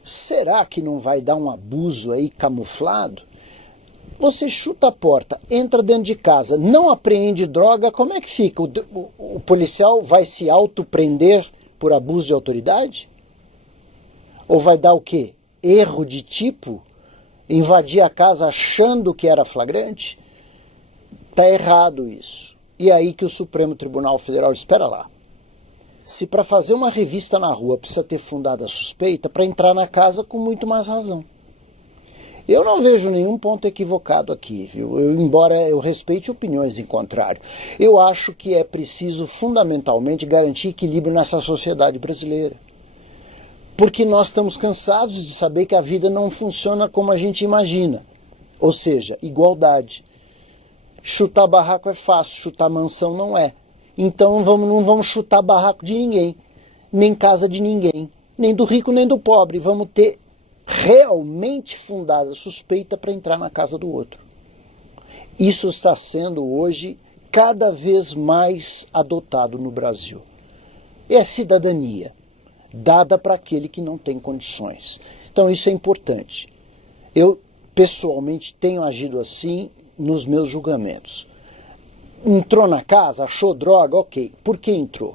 será que não vai dar um abuso aí camuflado? Você chuta a porta, entra dentro de casa, não apreende droga, como é que fica? O policial vai se autoprender por abuso de autoridade? Ou vai dar o quê? Erro de tipo? Invadir a casa achando que era flagrante? Está errado isso. E aí que o Supremo Tribunal Federal, espera lá. Se para fazer uma revista na rua precisa ter fundada suspeita, para entrar na casa com muito mais razão. Eu não vejo nenhum ponto equivocado aqui, viu? Embora eu respeite opiniões em contrário. Eu acho que é preciso fundamentalmente garantir equilíbrio nessa sociedade brasileira. Porque nós estamos cansados de saber que a vida não funciona como a gente imagina. Ou seja, igualdade. Chutar barraco é fácil, chutar mansão não é. Então não vamos chutar barraco de ninguém, nem casa de ninguém, nem do rico nem do pobre. Vamos ter realmente fundada suspeita para entrar na casa do outro. Isso está sendo hoje cada vez mais adotado no Brasil. É a cidadania dada para aquele que não tem condições. Então isso é importante. Eu pessoalmente tenho agido assim nos meus julgamentos. Entrou na casa, achou droga, ok. Por que entrou?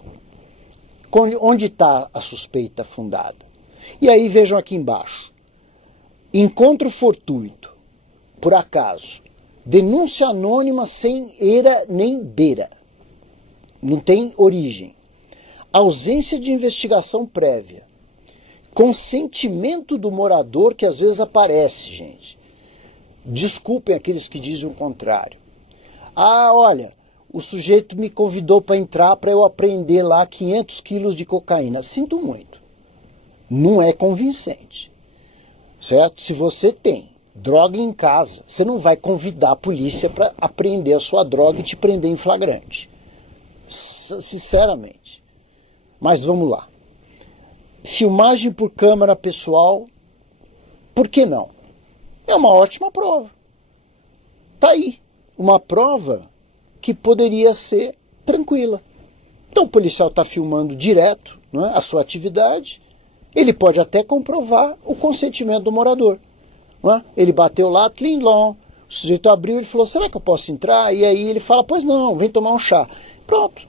Onde está a suspeita fundada? E aí vejam aqui embaixo. Encontro fortuito, por acaso. Denúncia anônima sem eira nem beira. Não tem origem. Ausência de investigação prévia. Consentimento do morador, que às vezes aparece, gente. Desculpem aqueles que dizem o contrário. Ah, olha, o sujeito me convidou para entrar para eu apreender lá 500 quilos de cocaína. Sinto muito. Não é convincente. Certo? Se você tem droga em casa, você não vai convidar a polícia para apreender a sua droga e te prender em flagrante. Sinceramente. Mas vamos lá. Filmagem por câmera pessoal, por que não? É uma ótima prova. Tá aí. Uma prova que poderia ser tranquila. Então o policial está filmando direto, não é, a sua atividade. Ele pode até comprovar o consentimento do morador. Não é? Ele bateu lá, tlim-lom, o sujeito abriu e falou, será que eu posso entrar? E aí ele fala, pois não, vem tomar um chá. Pronto.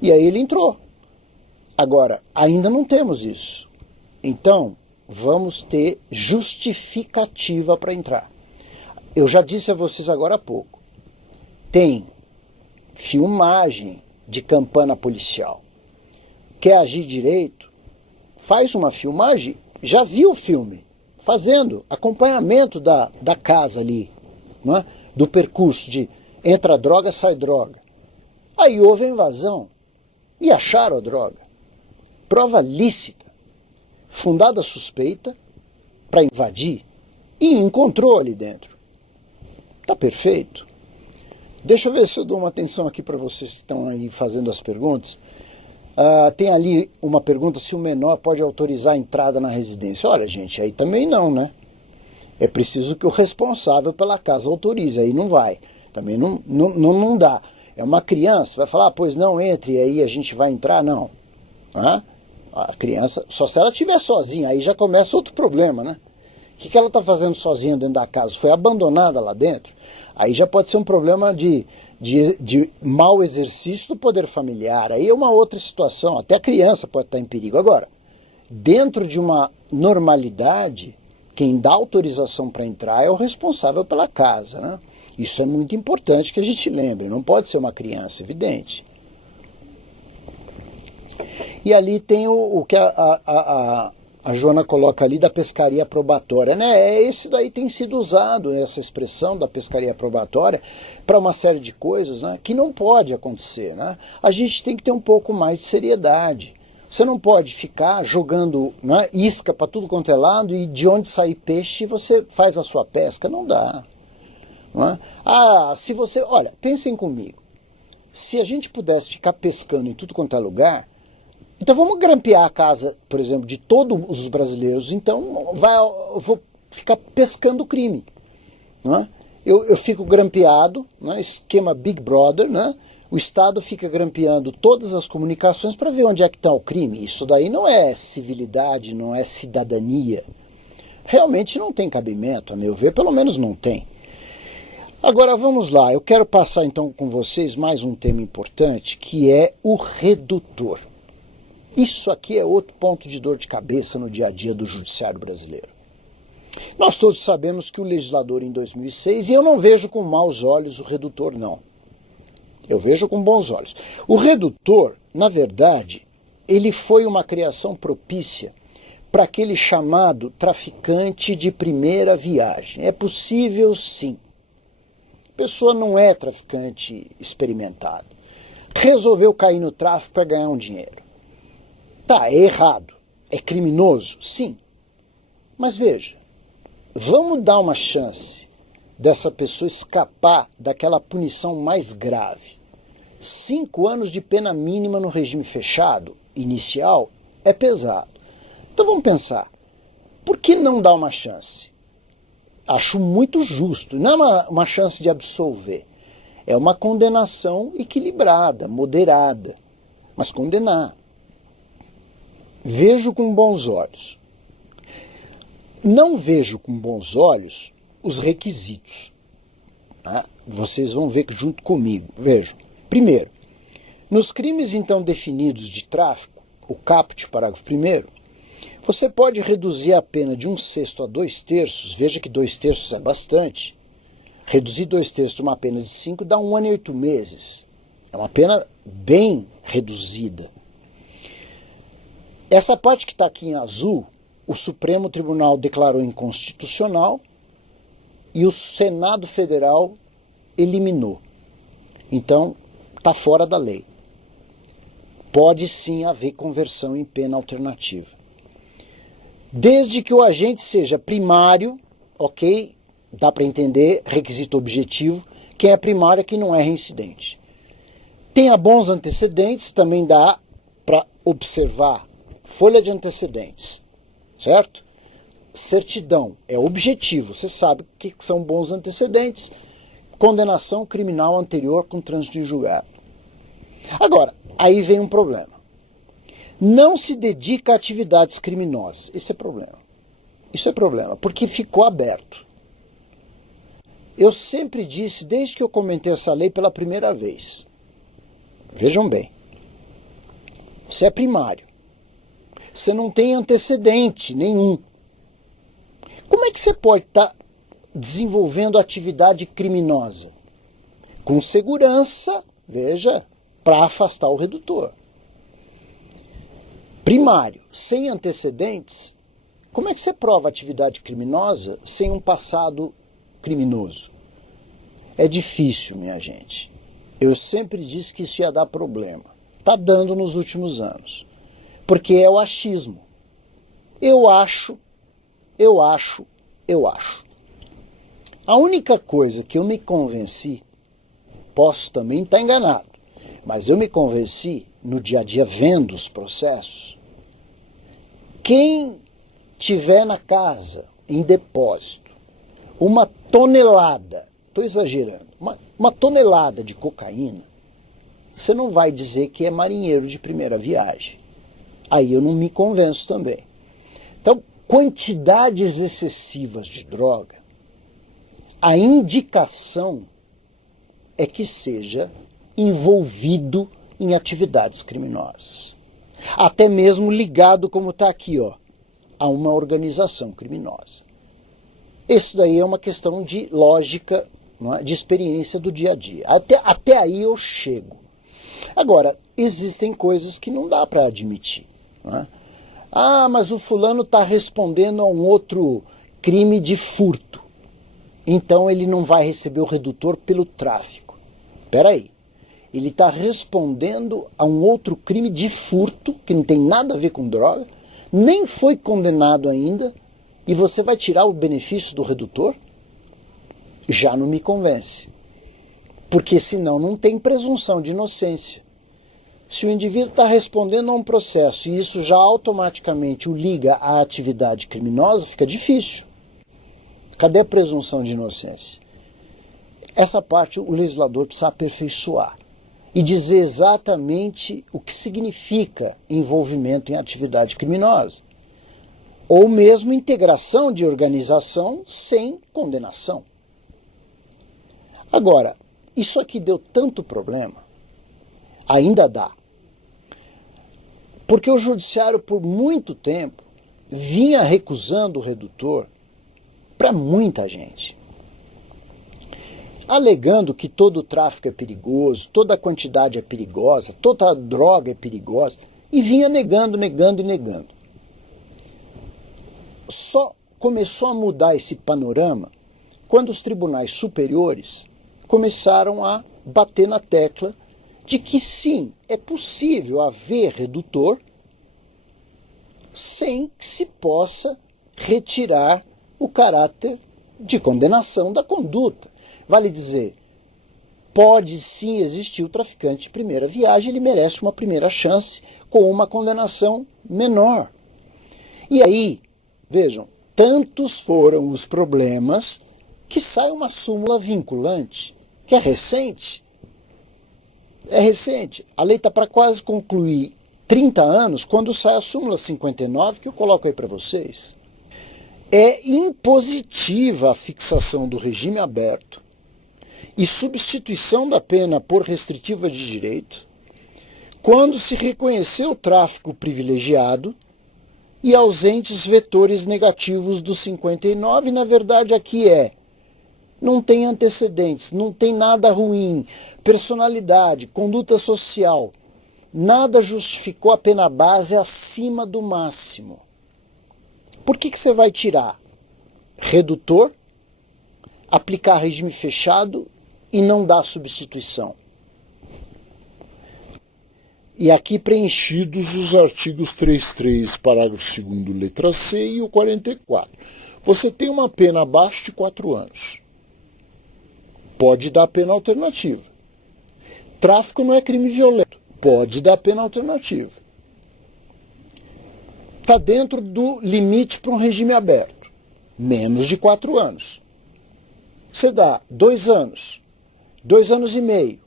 E aí ele entrou. Agora, ainda não temos isso. Então, vamos ter justificativa para entrar. Eu já disse a vocês agora há pouco. Tem filmagem de campana policial. Quer agir direito? Faz uma filmagem, já viu o filme, fazendo acompanhamento da casa ali, não é? Do percurso de entra droga, sai droga. Aí houve a invasão e acharam a droga. Prova lícita, fundada suspeita para invadir e encontrou ali dentro. Tá perfeito. Deixa eu ver se eu dou uma atenção aqui para vocês que estão aí fazendo as perguntas. Tem ali uma pergunta se o menor pode autorizar a entrada na residência. Olha, gente, aí também não, né? É preciso que o responsável pela casa autorize, aí não vai. Também não dá. É uma criança, vai falar, pois não, entre, aí a gente vai entrar, não. A criança, só se ela estiver sozinha, aí já começa outro problema, né? O que ela está fazendo sozinha dentro da casa? Foi abandonada lá dentro? Aí já pode ser um problema de mau exercício do poder familiar. Aí é uma outra situação, até a criança pode estar em perigo. Agora, dentro de uma normalidade, quem dá autorização para entrar é o responsável pela casa, né? Isso é muito importante que a gente lembre, não pode ser uma criança, evidente. E ali tem o que a Joana coloca ali da pescaria probatória, né? Esse daí tem sido usado, essa expressão da pescaria probatória, para uma série de coisas, né, que não pode acontecer, né? A gente tem que ter um pouco mais de seriedade. Você não pode ficar jogando, né, isca para tudo quanto é lado e de onde sair peixe você faz a sua pesca. Não dá. Não é? Se você... Olha, pensem comigo. Se a gente pudesse ficar pescando em tudo quanto é lugar, então vamos grampear a casa, por exemplo, de todos os brasileiros, então eu vou ficar pescando crime. Não é? Eu fico grampeado, né, esquema Big Brother, né? O Estado fica grampeando todas as comunicações para ver onde é que está o crime. Isso daí não é civilidade, não é cidadania. Realmente não tem cabimento, a meu ver, pelo menos não tem. Agora vamos lá, eu quero passar então com vocês mais um tema importante, que é o redutor. Isso aqui é outro ponto de dor de cabeça no dia a dia do judiciário brasileiro. Nós todos sabemos que o legislador em 2006, e eu não vejo com maus olhos o redutor, não. Eu vejo com bons olhos. O redutor, na verdade, ele foi uma criação propícia para aquele chamado traficante de primeira viagem. É possível, sim. A pessoa não é traficante experimentada. Resolveu cair no tráfico para ganhar um dinheiro. Tá, é errado. É criminoso? Sim. Mas veja, vamos dar uma chance dessa pessoa escapar daquela punição mais grave. 5 anos de pena mínima no regime fechado, inicial, é pesado. Então vamos pensar, por que não dar uma chance? Acho muito justo, não é uma chance de absolver. É uma condenação equilibrada, moderada, mas condenar. Vejo com bons olhos. Não vejo com bons olhos os requisitos. Tá? Vocês vão ver junto comigo. Vejam. Primeiro, nos crimes então definidos de tráfico, o caput, parágrafo 1º, você pode reduzir a pena de 1/6 a 2/3, veja que 2/3 é bastante. Reduzir 2/3 de uma pena de 5 dá 1 ano e 8 meses. É uma pena bem reduzida. Essa parte que está aqui em azul, o Supremo Tribunal declarou inconstitucional e o Senado Federal eliminou. Então, está fora da lei. Pode sim haver conversão em pena alternativa. Desde que o agente seja primário, ok, dá para entender, requisito objetivo, quem é primário é quem não é reincidente. Tenha bons antecedentes, também dá para observar folha de antecedentes, certo? Certidão é objetivo, você sabe o que são bons antecedentes, condenação criminal anterior com trânsito em julgado. Agora, aí vem um problema. Não se dedica a atividades criminosas. Isso é problema. Isso é problema, porque ficou aberto. Eu sempre disse, desde que eu comentei essa lei pela primeira vez, vejam bem, você é primário. Você não tem antecedente nenhum. Como é que você pode estar desenvolvendo atividade criminosa? Com segurança, veja, para afastar o redutor. Primário, sem antecedentes, como é que você prova atividade criminosa sem um passado criminoso? É difícil, minha gente. Eu sempre disse que isso ia dar problema. Está dando nos últimos anos. Porque é o achismo. Eu acho. A única coisa que eu me convenci, posso também estar enganado, mas eu me convenci no dia a dia vendo os processos, quem tiver na casa, em depósito, 1 tonelada, estou exagerando, uma tonelada de cocaína, você não vai dizer que é marinheiro de primeira viagem. Aí eu não me convenço também. Então, quantidades excessivas de droga, a indicação é que seja envolvido em atividades criminosas. Até mesmo ligado, como está aqui, ó, a uma organização criminosa. Isso daí é uma questão de lógica, não é? De experiência do dia a dia. Até aí eu chego. Agora, existem coisas que não dá para admitir. Não é? Ah, mas o fulano está respondendo a um outro crime de furto. Então ele não vai receber o redutor pelo tráfico. Espera aí. Ele está respondendo a um outro crime de furto, que não tem nada a ver com droga, nem foi condenado ainda, e você vai tirar o benefício do redutor? Já não me convence. Porque senão não tem presunção de inocência. Se o indivíduo está respondendo a um processo e isso já automaticamente o liga à atividade criminosa, fica difícil. Cadê a presunção de inocência? Essa parte o legislador precisa aperfeiçoar e dizer exatamente o que significa envolvimento em atividade criminosa. Ou mesmo integração de organização sem condenação. Agora, isso aqui deu tanto problema, ainda dá. Porque o judiciário, por muito tempo, vinha recusando o redutor para muita gente. Alegando que todo o tráfico é perigoso, toda a quantidade é perigosa, toda a droga é perigosa, e vinha negando. Só começou a mudar esse panorama quando os tribunais superiores começaram a bater na tecla de que sim, é possível haver redutor sem que se possa retirar o caráter de condenação da conduta. Vale dizer, pode sim existir o traficante de primeira viagem, ele merece uma primeira chance com uma condenação menor. E aí, vejam, tantos foram os problemas que sai uma súmula vinculante, que é recente. É recente. A lei está para quase concluir 30 anos quando sai a súmula 59, que eu coloco aí para vocês. É impositiva a fixação do regime aberto e substituição da pena por restritiva de direito quando se reconhecer o tráfico privilegiado e ausentes vetores negativos do 59, na verdade aqui não tem antecedentes, não tem nada ruim, personalidade, conduta social, nada justificou a pena base acima do máximo. Por que você vai tirar redutor, aplicar regime fechado e não dar substituição? E aqui preenchidos os artigos 33, parágrafo 2º, letra C e o 44. Você tem uma pena abaixo de 4 anos. Pode dar pena alternativa. Tráfico não é crime violento. Pode dar pena alternativa. Está dentro do limite para um regime aberto. Menos de 4 anos. Você dá 2 anos, 2 anos e meio,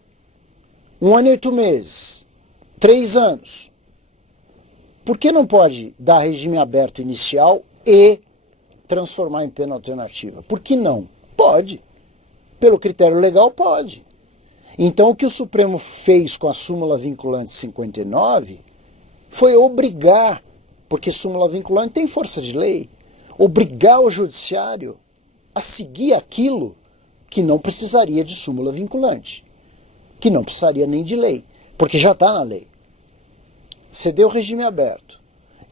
1 ano e 8 meses, 3 anos. Por que não pode dar regime aberto inicial e transformar em pena alternativa? Por que não? Pode. Pelo critério legal, pode. Então, o que o Supremo fez com a súmula vinculante 59 foi obrigar, porque súmula vinculante tem força de lei, obrigar o judiciário a seguir aquilo que não precisaria de súmula vinculante, que não precisaria nem de lei, porque já está na lei. Você deu regime aberto,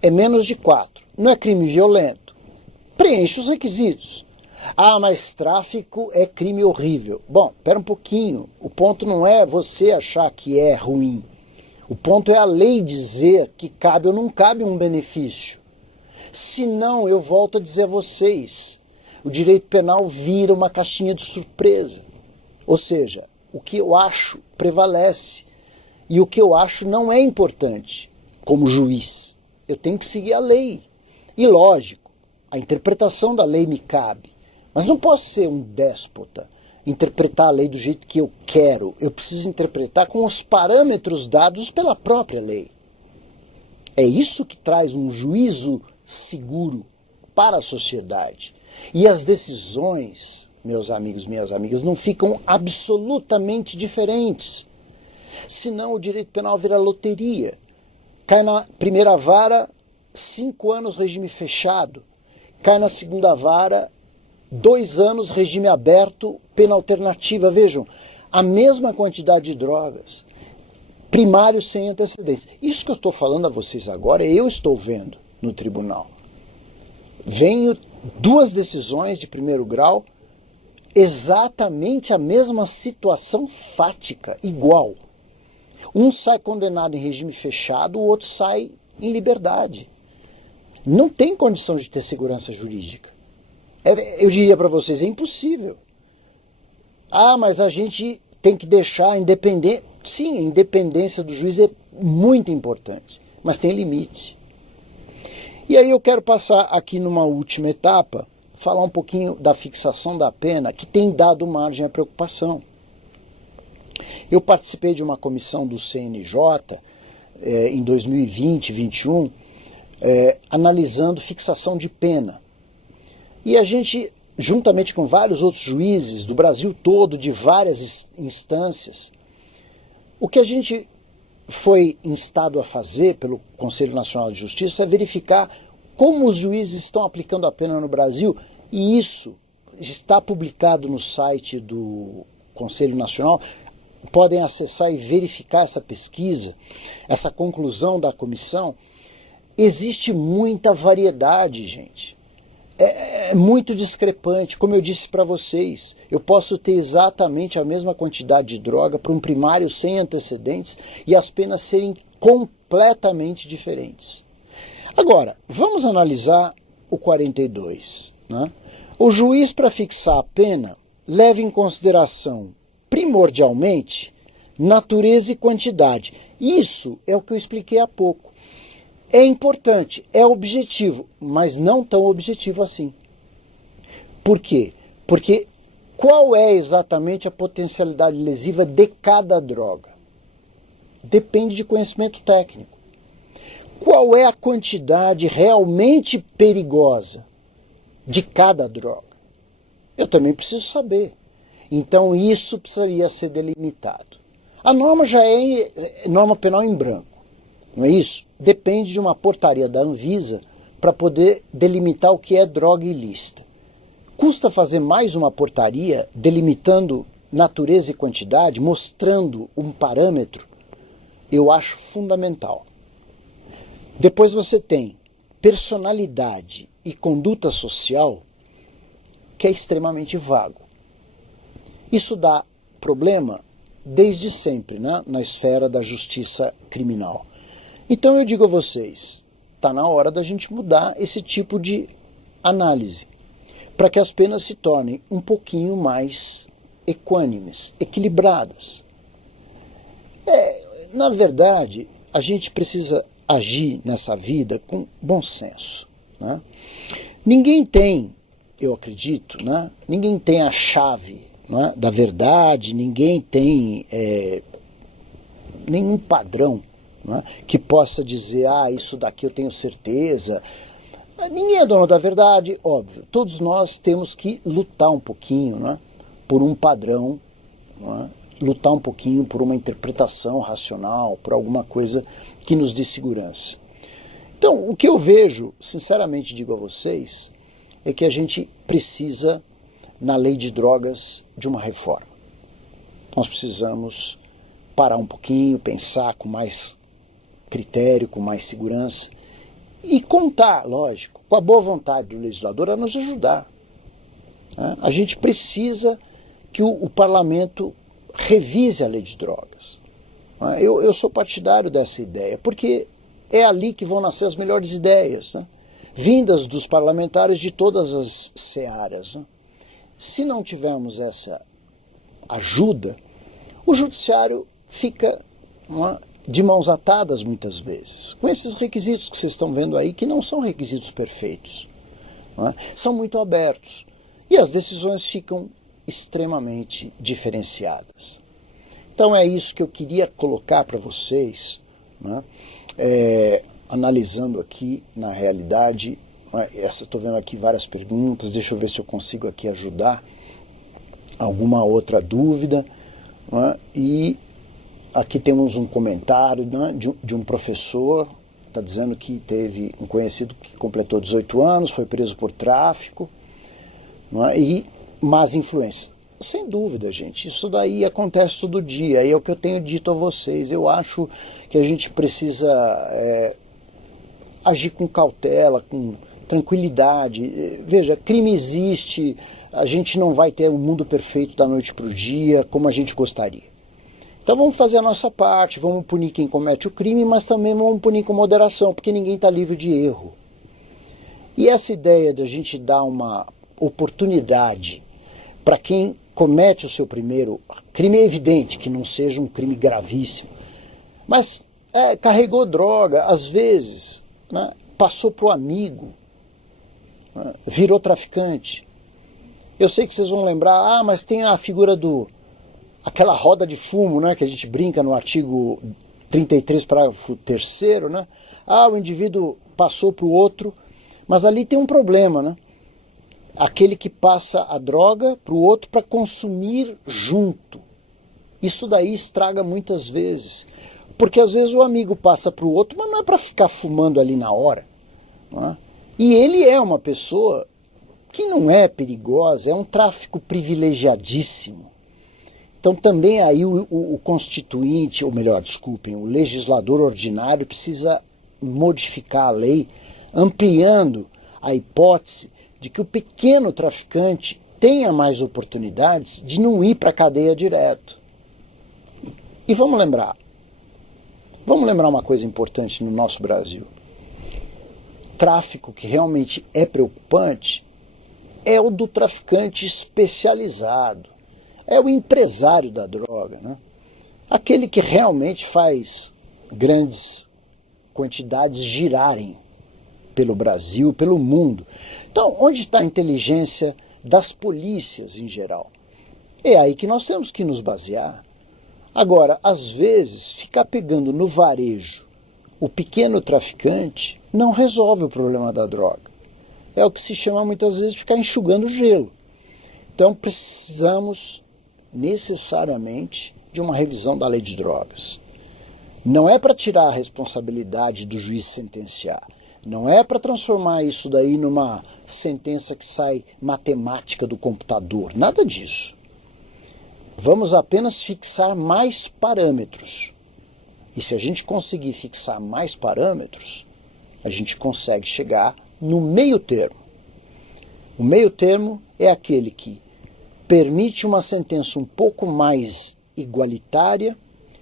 é menos de 4, não é crime violento, preenche os requisitos. Ah, mas tráfico é crime horrível. Bom, espera um pouquinho. O ponto não é você achar que é ruim. O ponto é a lei dizer que cabe ou não cabe um benefício. Senão, eu volto a dizer a vocês, o direito penal vira uma caixinha de surpresa. Ou seja, o que eu acho prevalece e o que eu acho não é importante como juiz. Eu tenho que seguir a lei. E lógico, a interpretação da lei me cabe. Mas não posso ser um déspota interpretar a lei do jeito que eu quero. Eu preciso interpretar com os parâmetros dados pela própria lei. É isso que traz um juízo seguro para a sociedade. E as decisões, meus amigos, minhas amigas, não ficam absolutamente diferentes. Senão o direito penal vira loteria. Cai na primeira vara, 5 anos regime fechado. Cai na segunda vara, 2 anos regime aberto, pena alternativa. Vejam, a mesma quantidade de drogas, primário sem antecedentes. Isso que eu estou falando a vocês agora, eu estou vendo no tribunal. Venho 2 decisões de primeiro grau, exatamente a mesma situação fática, igual. Um sai condenado em regime fechado, o outro sai em liberdade. Não tem condição de ter segurança jurídica. Eu diria para vocês, é impossível. Ah, mas a gente tem que deixar a independência. Sim, a independência do juiz é muito importante, mas tem limite. E aí eu quero passar aqui numa última etapa, falar um pouquinho da fixação da pena, que tem dado margem à preocupação. Eu participei de uma comissão do CNJ em 2020, 2021, analisando fixação de pena. E a gente, juntamente com vários outros juízes do Brasil todo, de várias instâncias, o que a gente foi instado a fazer pelo Conselho Nacional de Justiça é verificar como os juízes estão aplicando a pena no Brasil, e isso está publicado no site do Conselho Nacional. Podem acessar e verificar essa pesquisa, essa conclusão da comissão. Existe muita variedade, gente. É muito discrepante. Como eu disse para vocês, eu posso ter exatamente a mesma quantidade de droga para um primário sem antecedentes e as penas serem completamente diferentes. Agora, vamos analisar o 42. Né? O juiz, para fixar a pena, leva em consideração, primordialmente, natureza e quantidade. Isso é o que eu expliquei há pouco. É importante, é objetivo, mas não tão objetivo assim. Por quê? Porque qual é exatamente a potencialidade lesiva de cada droga? Depende de conhecimento técnico. Qual é a quantidade realmente perigosa de cada droga? Eu também preciso saber. Então isso precisaria ser delimitado. A norma já é norma penal em branco. Não é isso? Depende de uma portaria da Anvisa para poder delimitar o que é droga ilícita. Custa fazer mais uma portaria delimitando natureza e quantidade, mostrando um parâmetro? Eu acho fundamental. Depois você tem personalidade e conduta social, que é extremamente vago. Isso dá problema desde sempre, né, na esfera da justiça criminal. Então eu digo a vocês, está na hora da gente mudar esse tipo de análise, para que as penas se tornem um pouquinho mais equânimes, equilibradas. Na verdade, a gente precisa agir nessa vida com bom senso. Né? Ninguém tem, eu acredito, né, ninguém tem a chave, né, da verdade, ninguém tem nenhum padrão, né, que possa dizer, isso daqui eu tenho certeza. Ninguém é dono da verdade, óbvio. Todos nós temos que lutar um pouquinho, né, por um padrão, né, lutar um pouquinho por uma interpretação racional, por alguma coisa que nos dê segurança. Então, o que eu vejo, sinceramente digo a vocês, é que a gente precisa, na lei de drogas, de uma reforma. Nós precisamos parar um pouquinho, pensar com mais critério, com mais segurança, e contar, lógico, com a boa vontade do legislador a nos ajudar. A gente precisa que o parlamento revise a lei de drogas. Eu sou partidário dessa ideia, porque é ali que vão nascer as melhores ideias, né? Vindas dos parlamentares de todas as searas. Né? Se não tivermos essa ajuda, o judiciário fica de mãos atadas muitas vezes, com esses requisitos que vocês estão vendo aí, que não são requisitos perfeitos, são muito abertos, e as decisões ficam extremamente diferenciadas. Então é isso que eu queria colocar para vocês, né? Analisando aqui na realidade, estou vendo aqui várias perguntas, deixa eu ver se eu consigo aqui ajudar alguma outra dúvida, né? E aqui temos um comentário, né, de um professor, está dizendo que teve um conhecido que completou 18 anos, foi preso por tráfico, né, e más influência. Sem dúvida, gente, isso daí acontece todo dia, e é o que eu tenho dito a vocês. Eu acho que a gente precisa agir com cautela, com tranquilidade. Veja, crime existe, a gente não vai ter um mundo perfeito da noite para o dia, como a gente gostaria. Então vamos fazer a nossa parte, vamos punir quem comete o crime, mas também vamos punir com moderação, porque ninguém está livre de erro. E essa ideia de a gente dar uma oportunidade para quem comete o seu primeiro crime, é evidente que não seja um crime gravíssimo, mas carregou droga, às vezes, né, passou para o amigo, né, virou traficante. Eu sei que vocês vão lembrar, mas tem a figura aquela roda de fumo, né, que a gente brinca no artigo 33, parágrafo 3º, né? O indivíduo passou para o outro, mas ali tem um problema, né? Aquele que passa a droga para o outro para consumir junto. Isso daí estraga muitas vezes, porque às vezes o amigo passa para o outro, mas não é para ficar fumando ali na hora, não é? E ele é uma pessoa que não é perigosa, é um tráfico privilegiadíssimo. Então também aí o constituinte, ou melhor, desculpem, o legislador ordinário precisa modificar a lei, ampliando a hipótese de que o pequeno traficante tenha mais oportunidades de não ir para a cadeia direto. E vamos lembrar uma coisa importante no nosso Brasil. Tráfico que realmente é preocupante é o do traficante especializado. É o empresário da droga, né? Aquele que realmente faz grandes quantidades girarem pelo Brasil, pelo mundo. Então, onde está a inteligência das polícias em geral? É aí que nós temos que nos basear. Agora, às vezes, ficar pegando no varejo o pequeno traficante não resolve o problema da droga. É o que se chama muitas vezes de ficar enxugando gelo. Então, precisamos necessariamente de uma revisão da lei de drogas. Não é para tirar a responsabilidade do juiz sentenciar. Não é para transformar isso daí numa sentença que sai matemática do computador. Nada disso. Vamos apenas fixar mais parâmetros. E se a gente conseguir fixar mais parâmetros, a gente consegue chegar no meio termo. O meio termo é aquele que permite uma sentença um pouco mais igualitária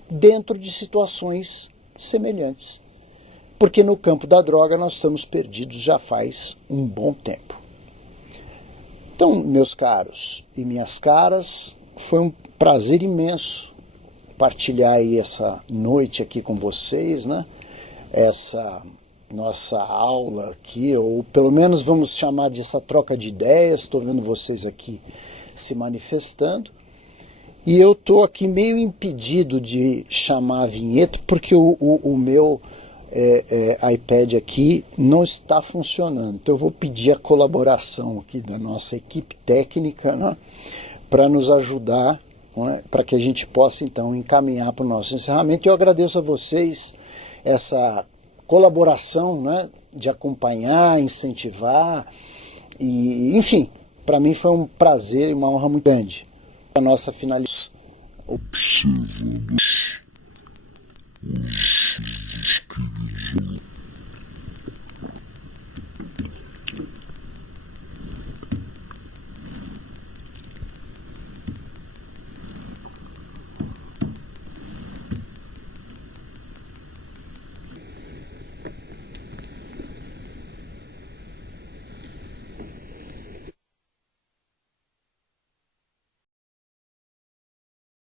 dentro de situações semelhantes. Porque no campo da droga nós estamos perdidos já faz um bom tempo. Então, meus caros e minhas caras, foi um prazer imenso partilhar aí essa noite aqui com vocês, né? Essa nossa aula aqui, ou pelo menos vamos chamar de essa troca de ideias. Estou vendo vocês aqui se manifestando. E eu estou aqui meio impedido de chamar a vinheta, porque o meu iPad aqui não está funcionando. Então eu vou pedir a colaboração aqui da nossa equipe técnica, né, para nos ajudar, né, para que a gente possa então encaminhar para o nosso encerramento. Eu agradeço a vocês essa colaboração, né, de acompanhar, incentivar, e enfim, para mim foi um prazer e uma honra muito grande. A nossa finalização. Observando os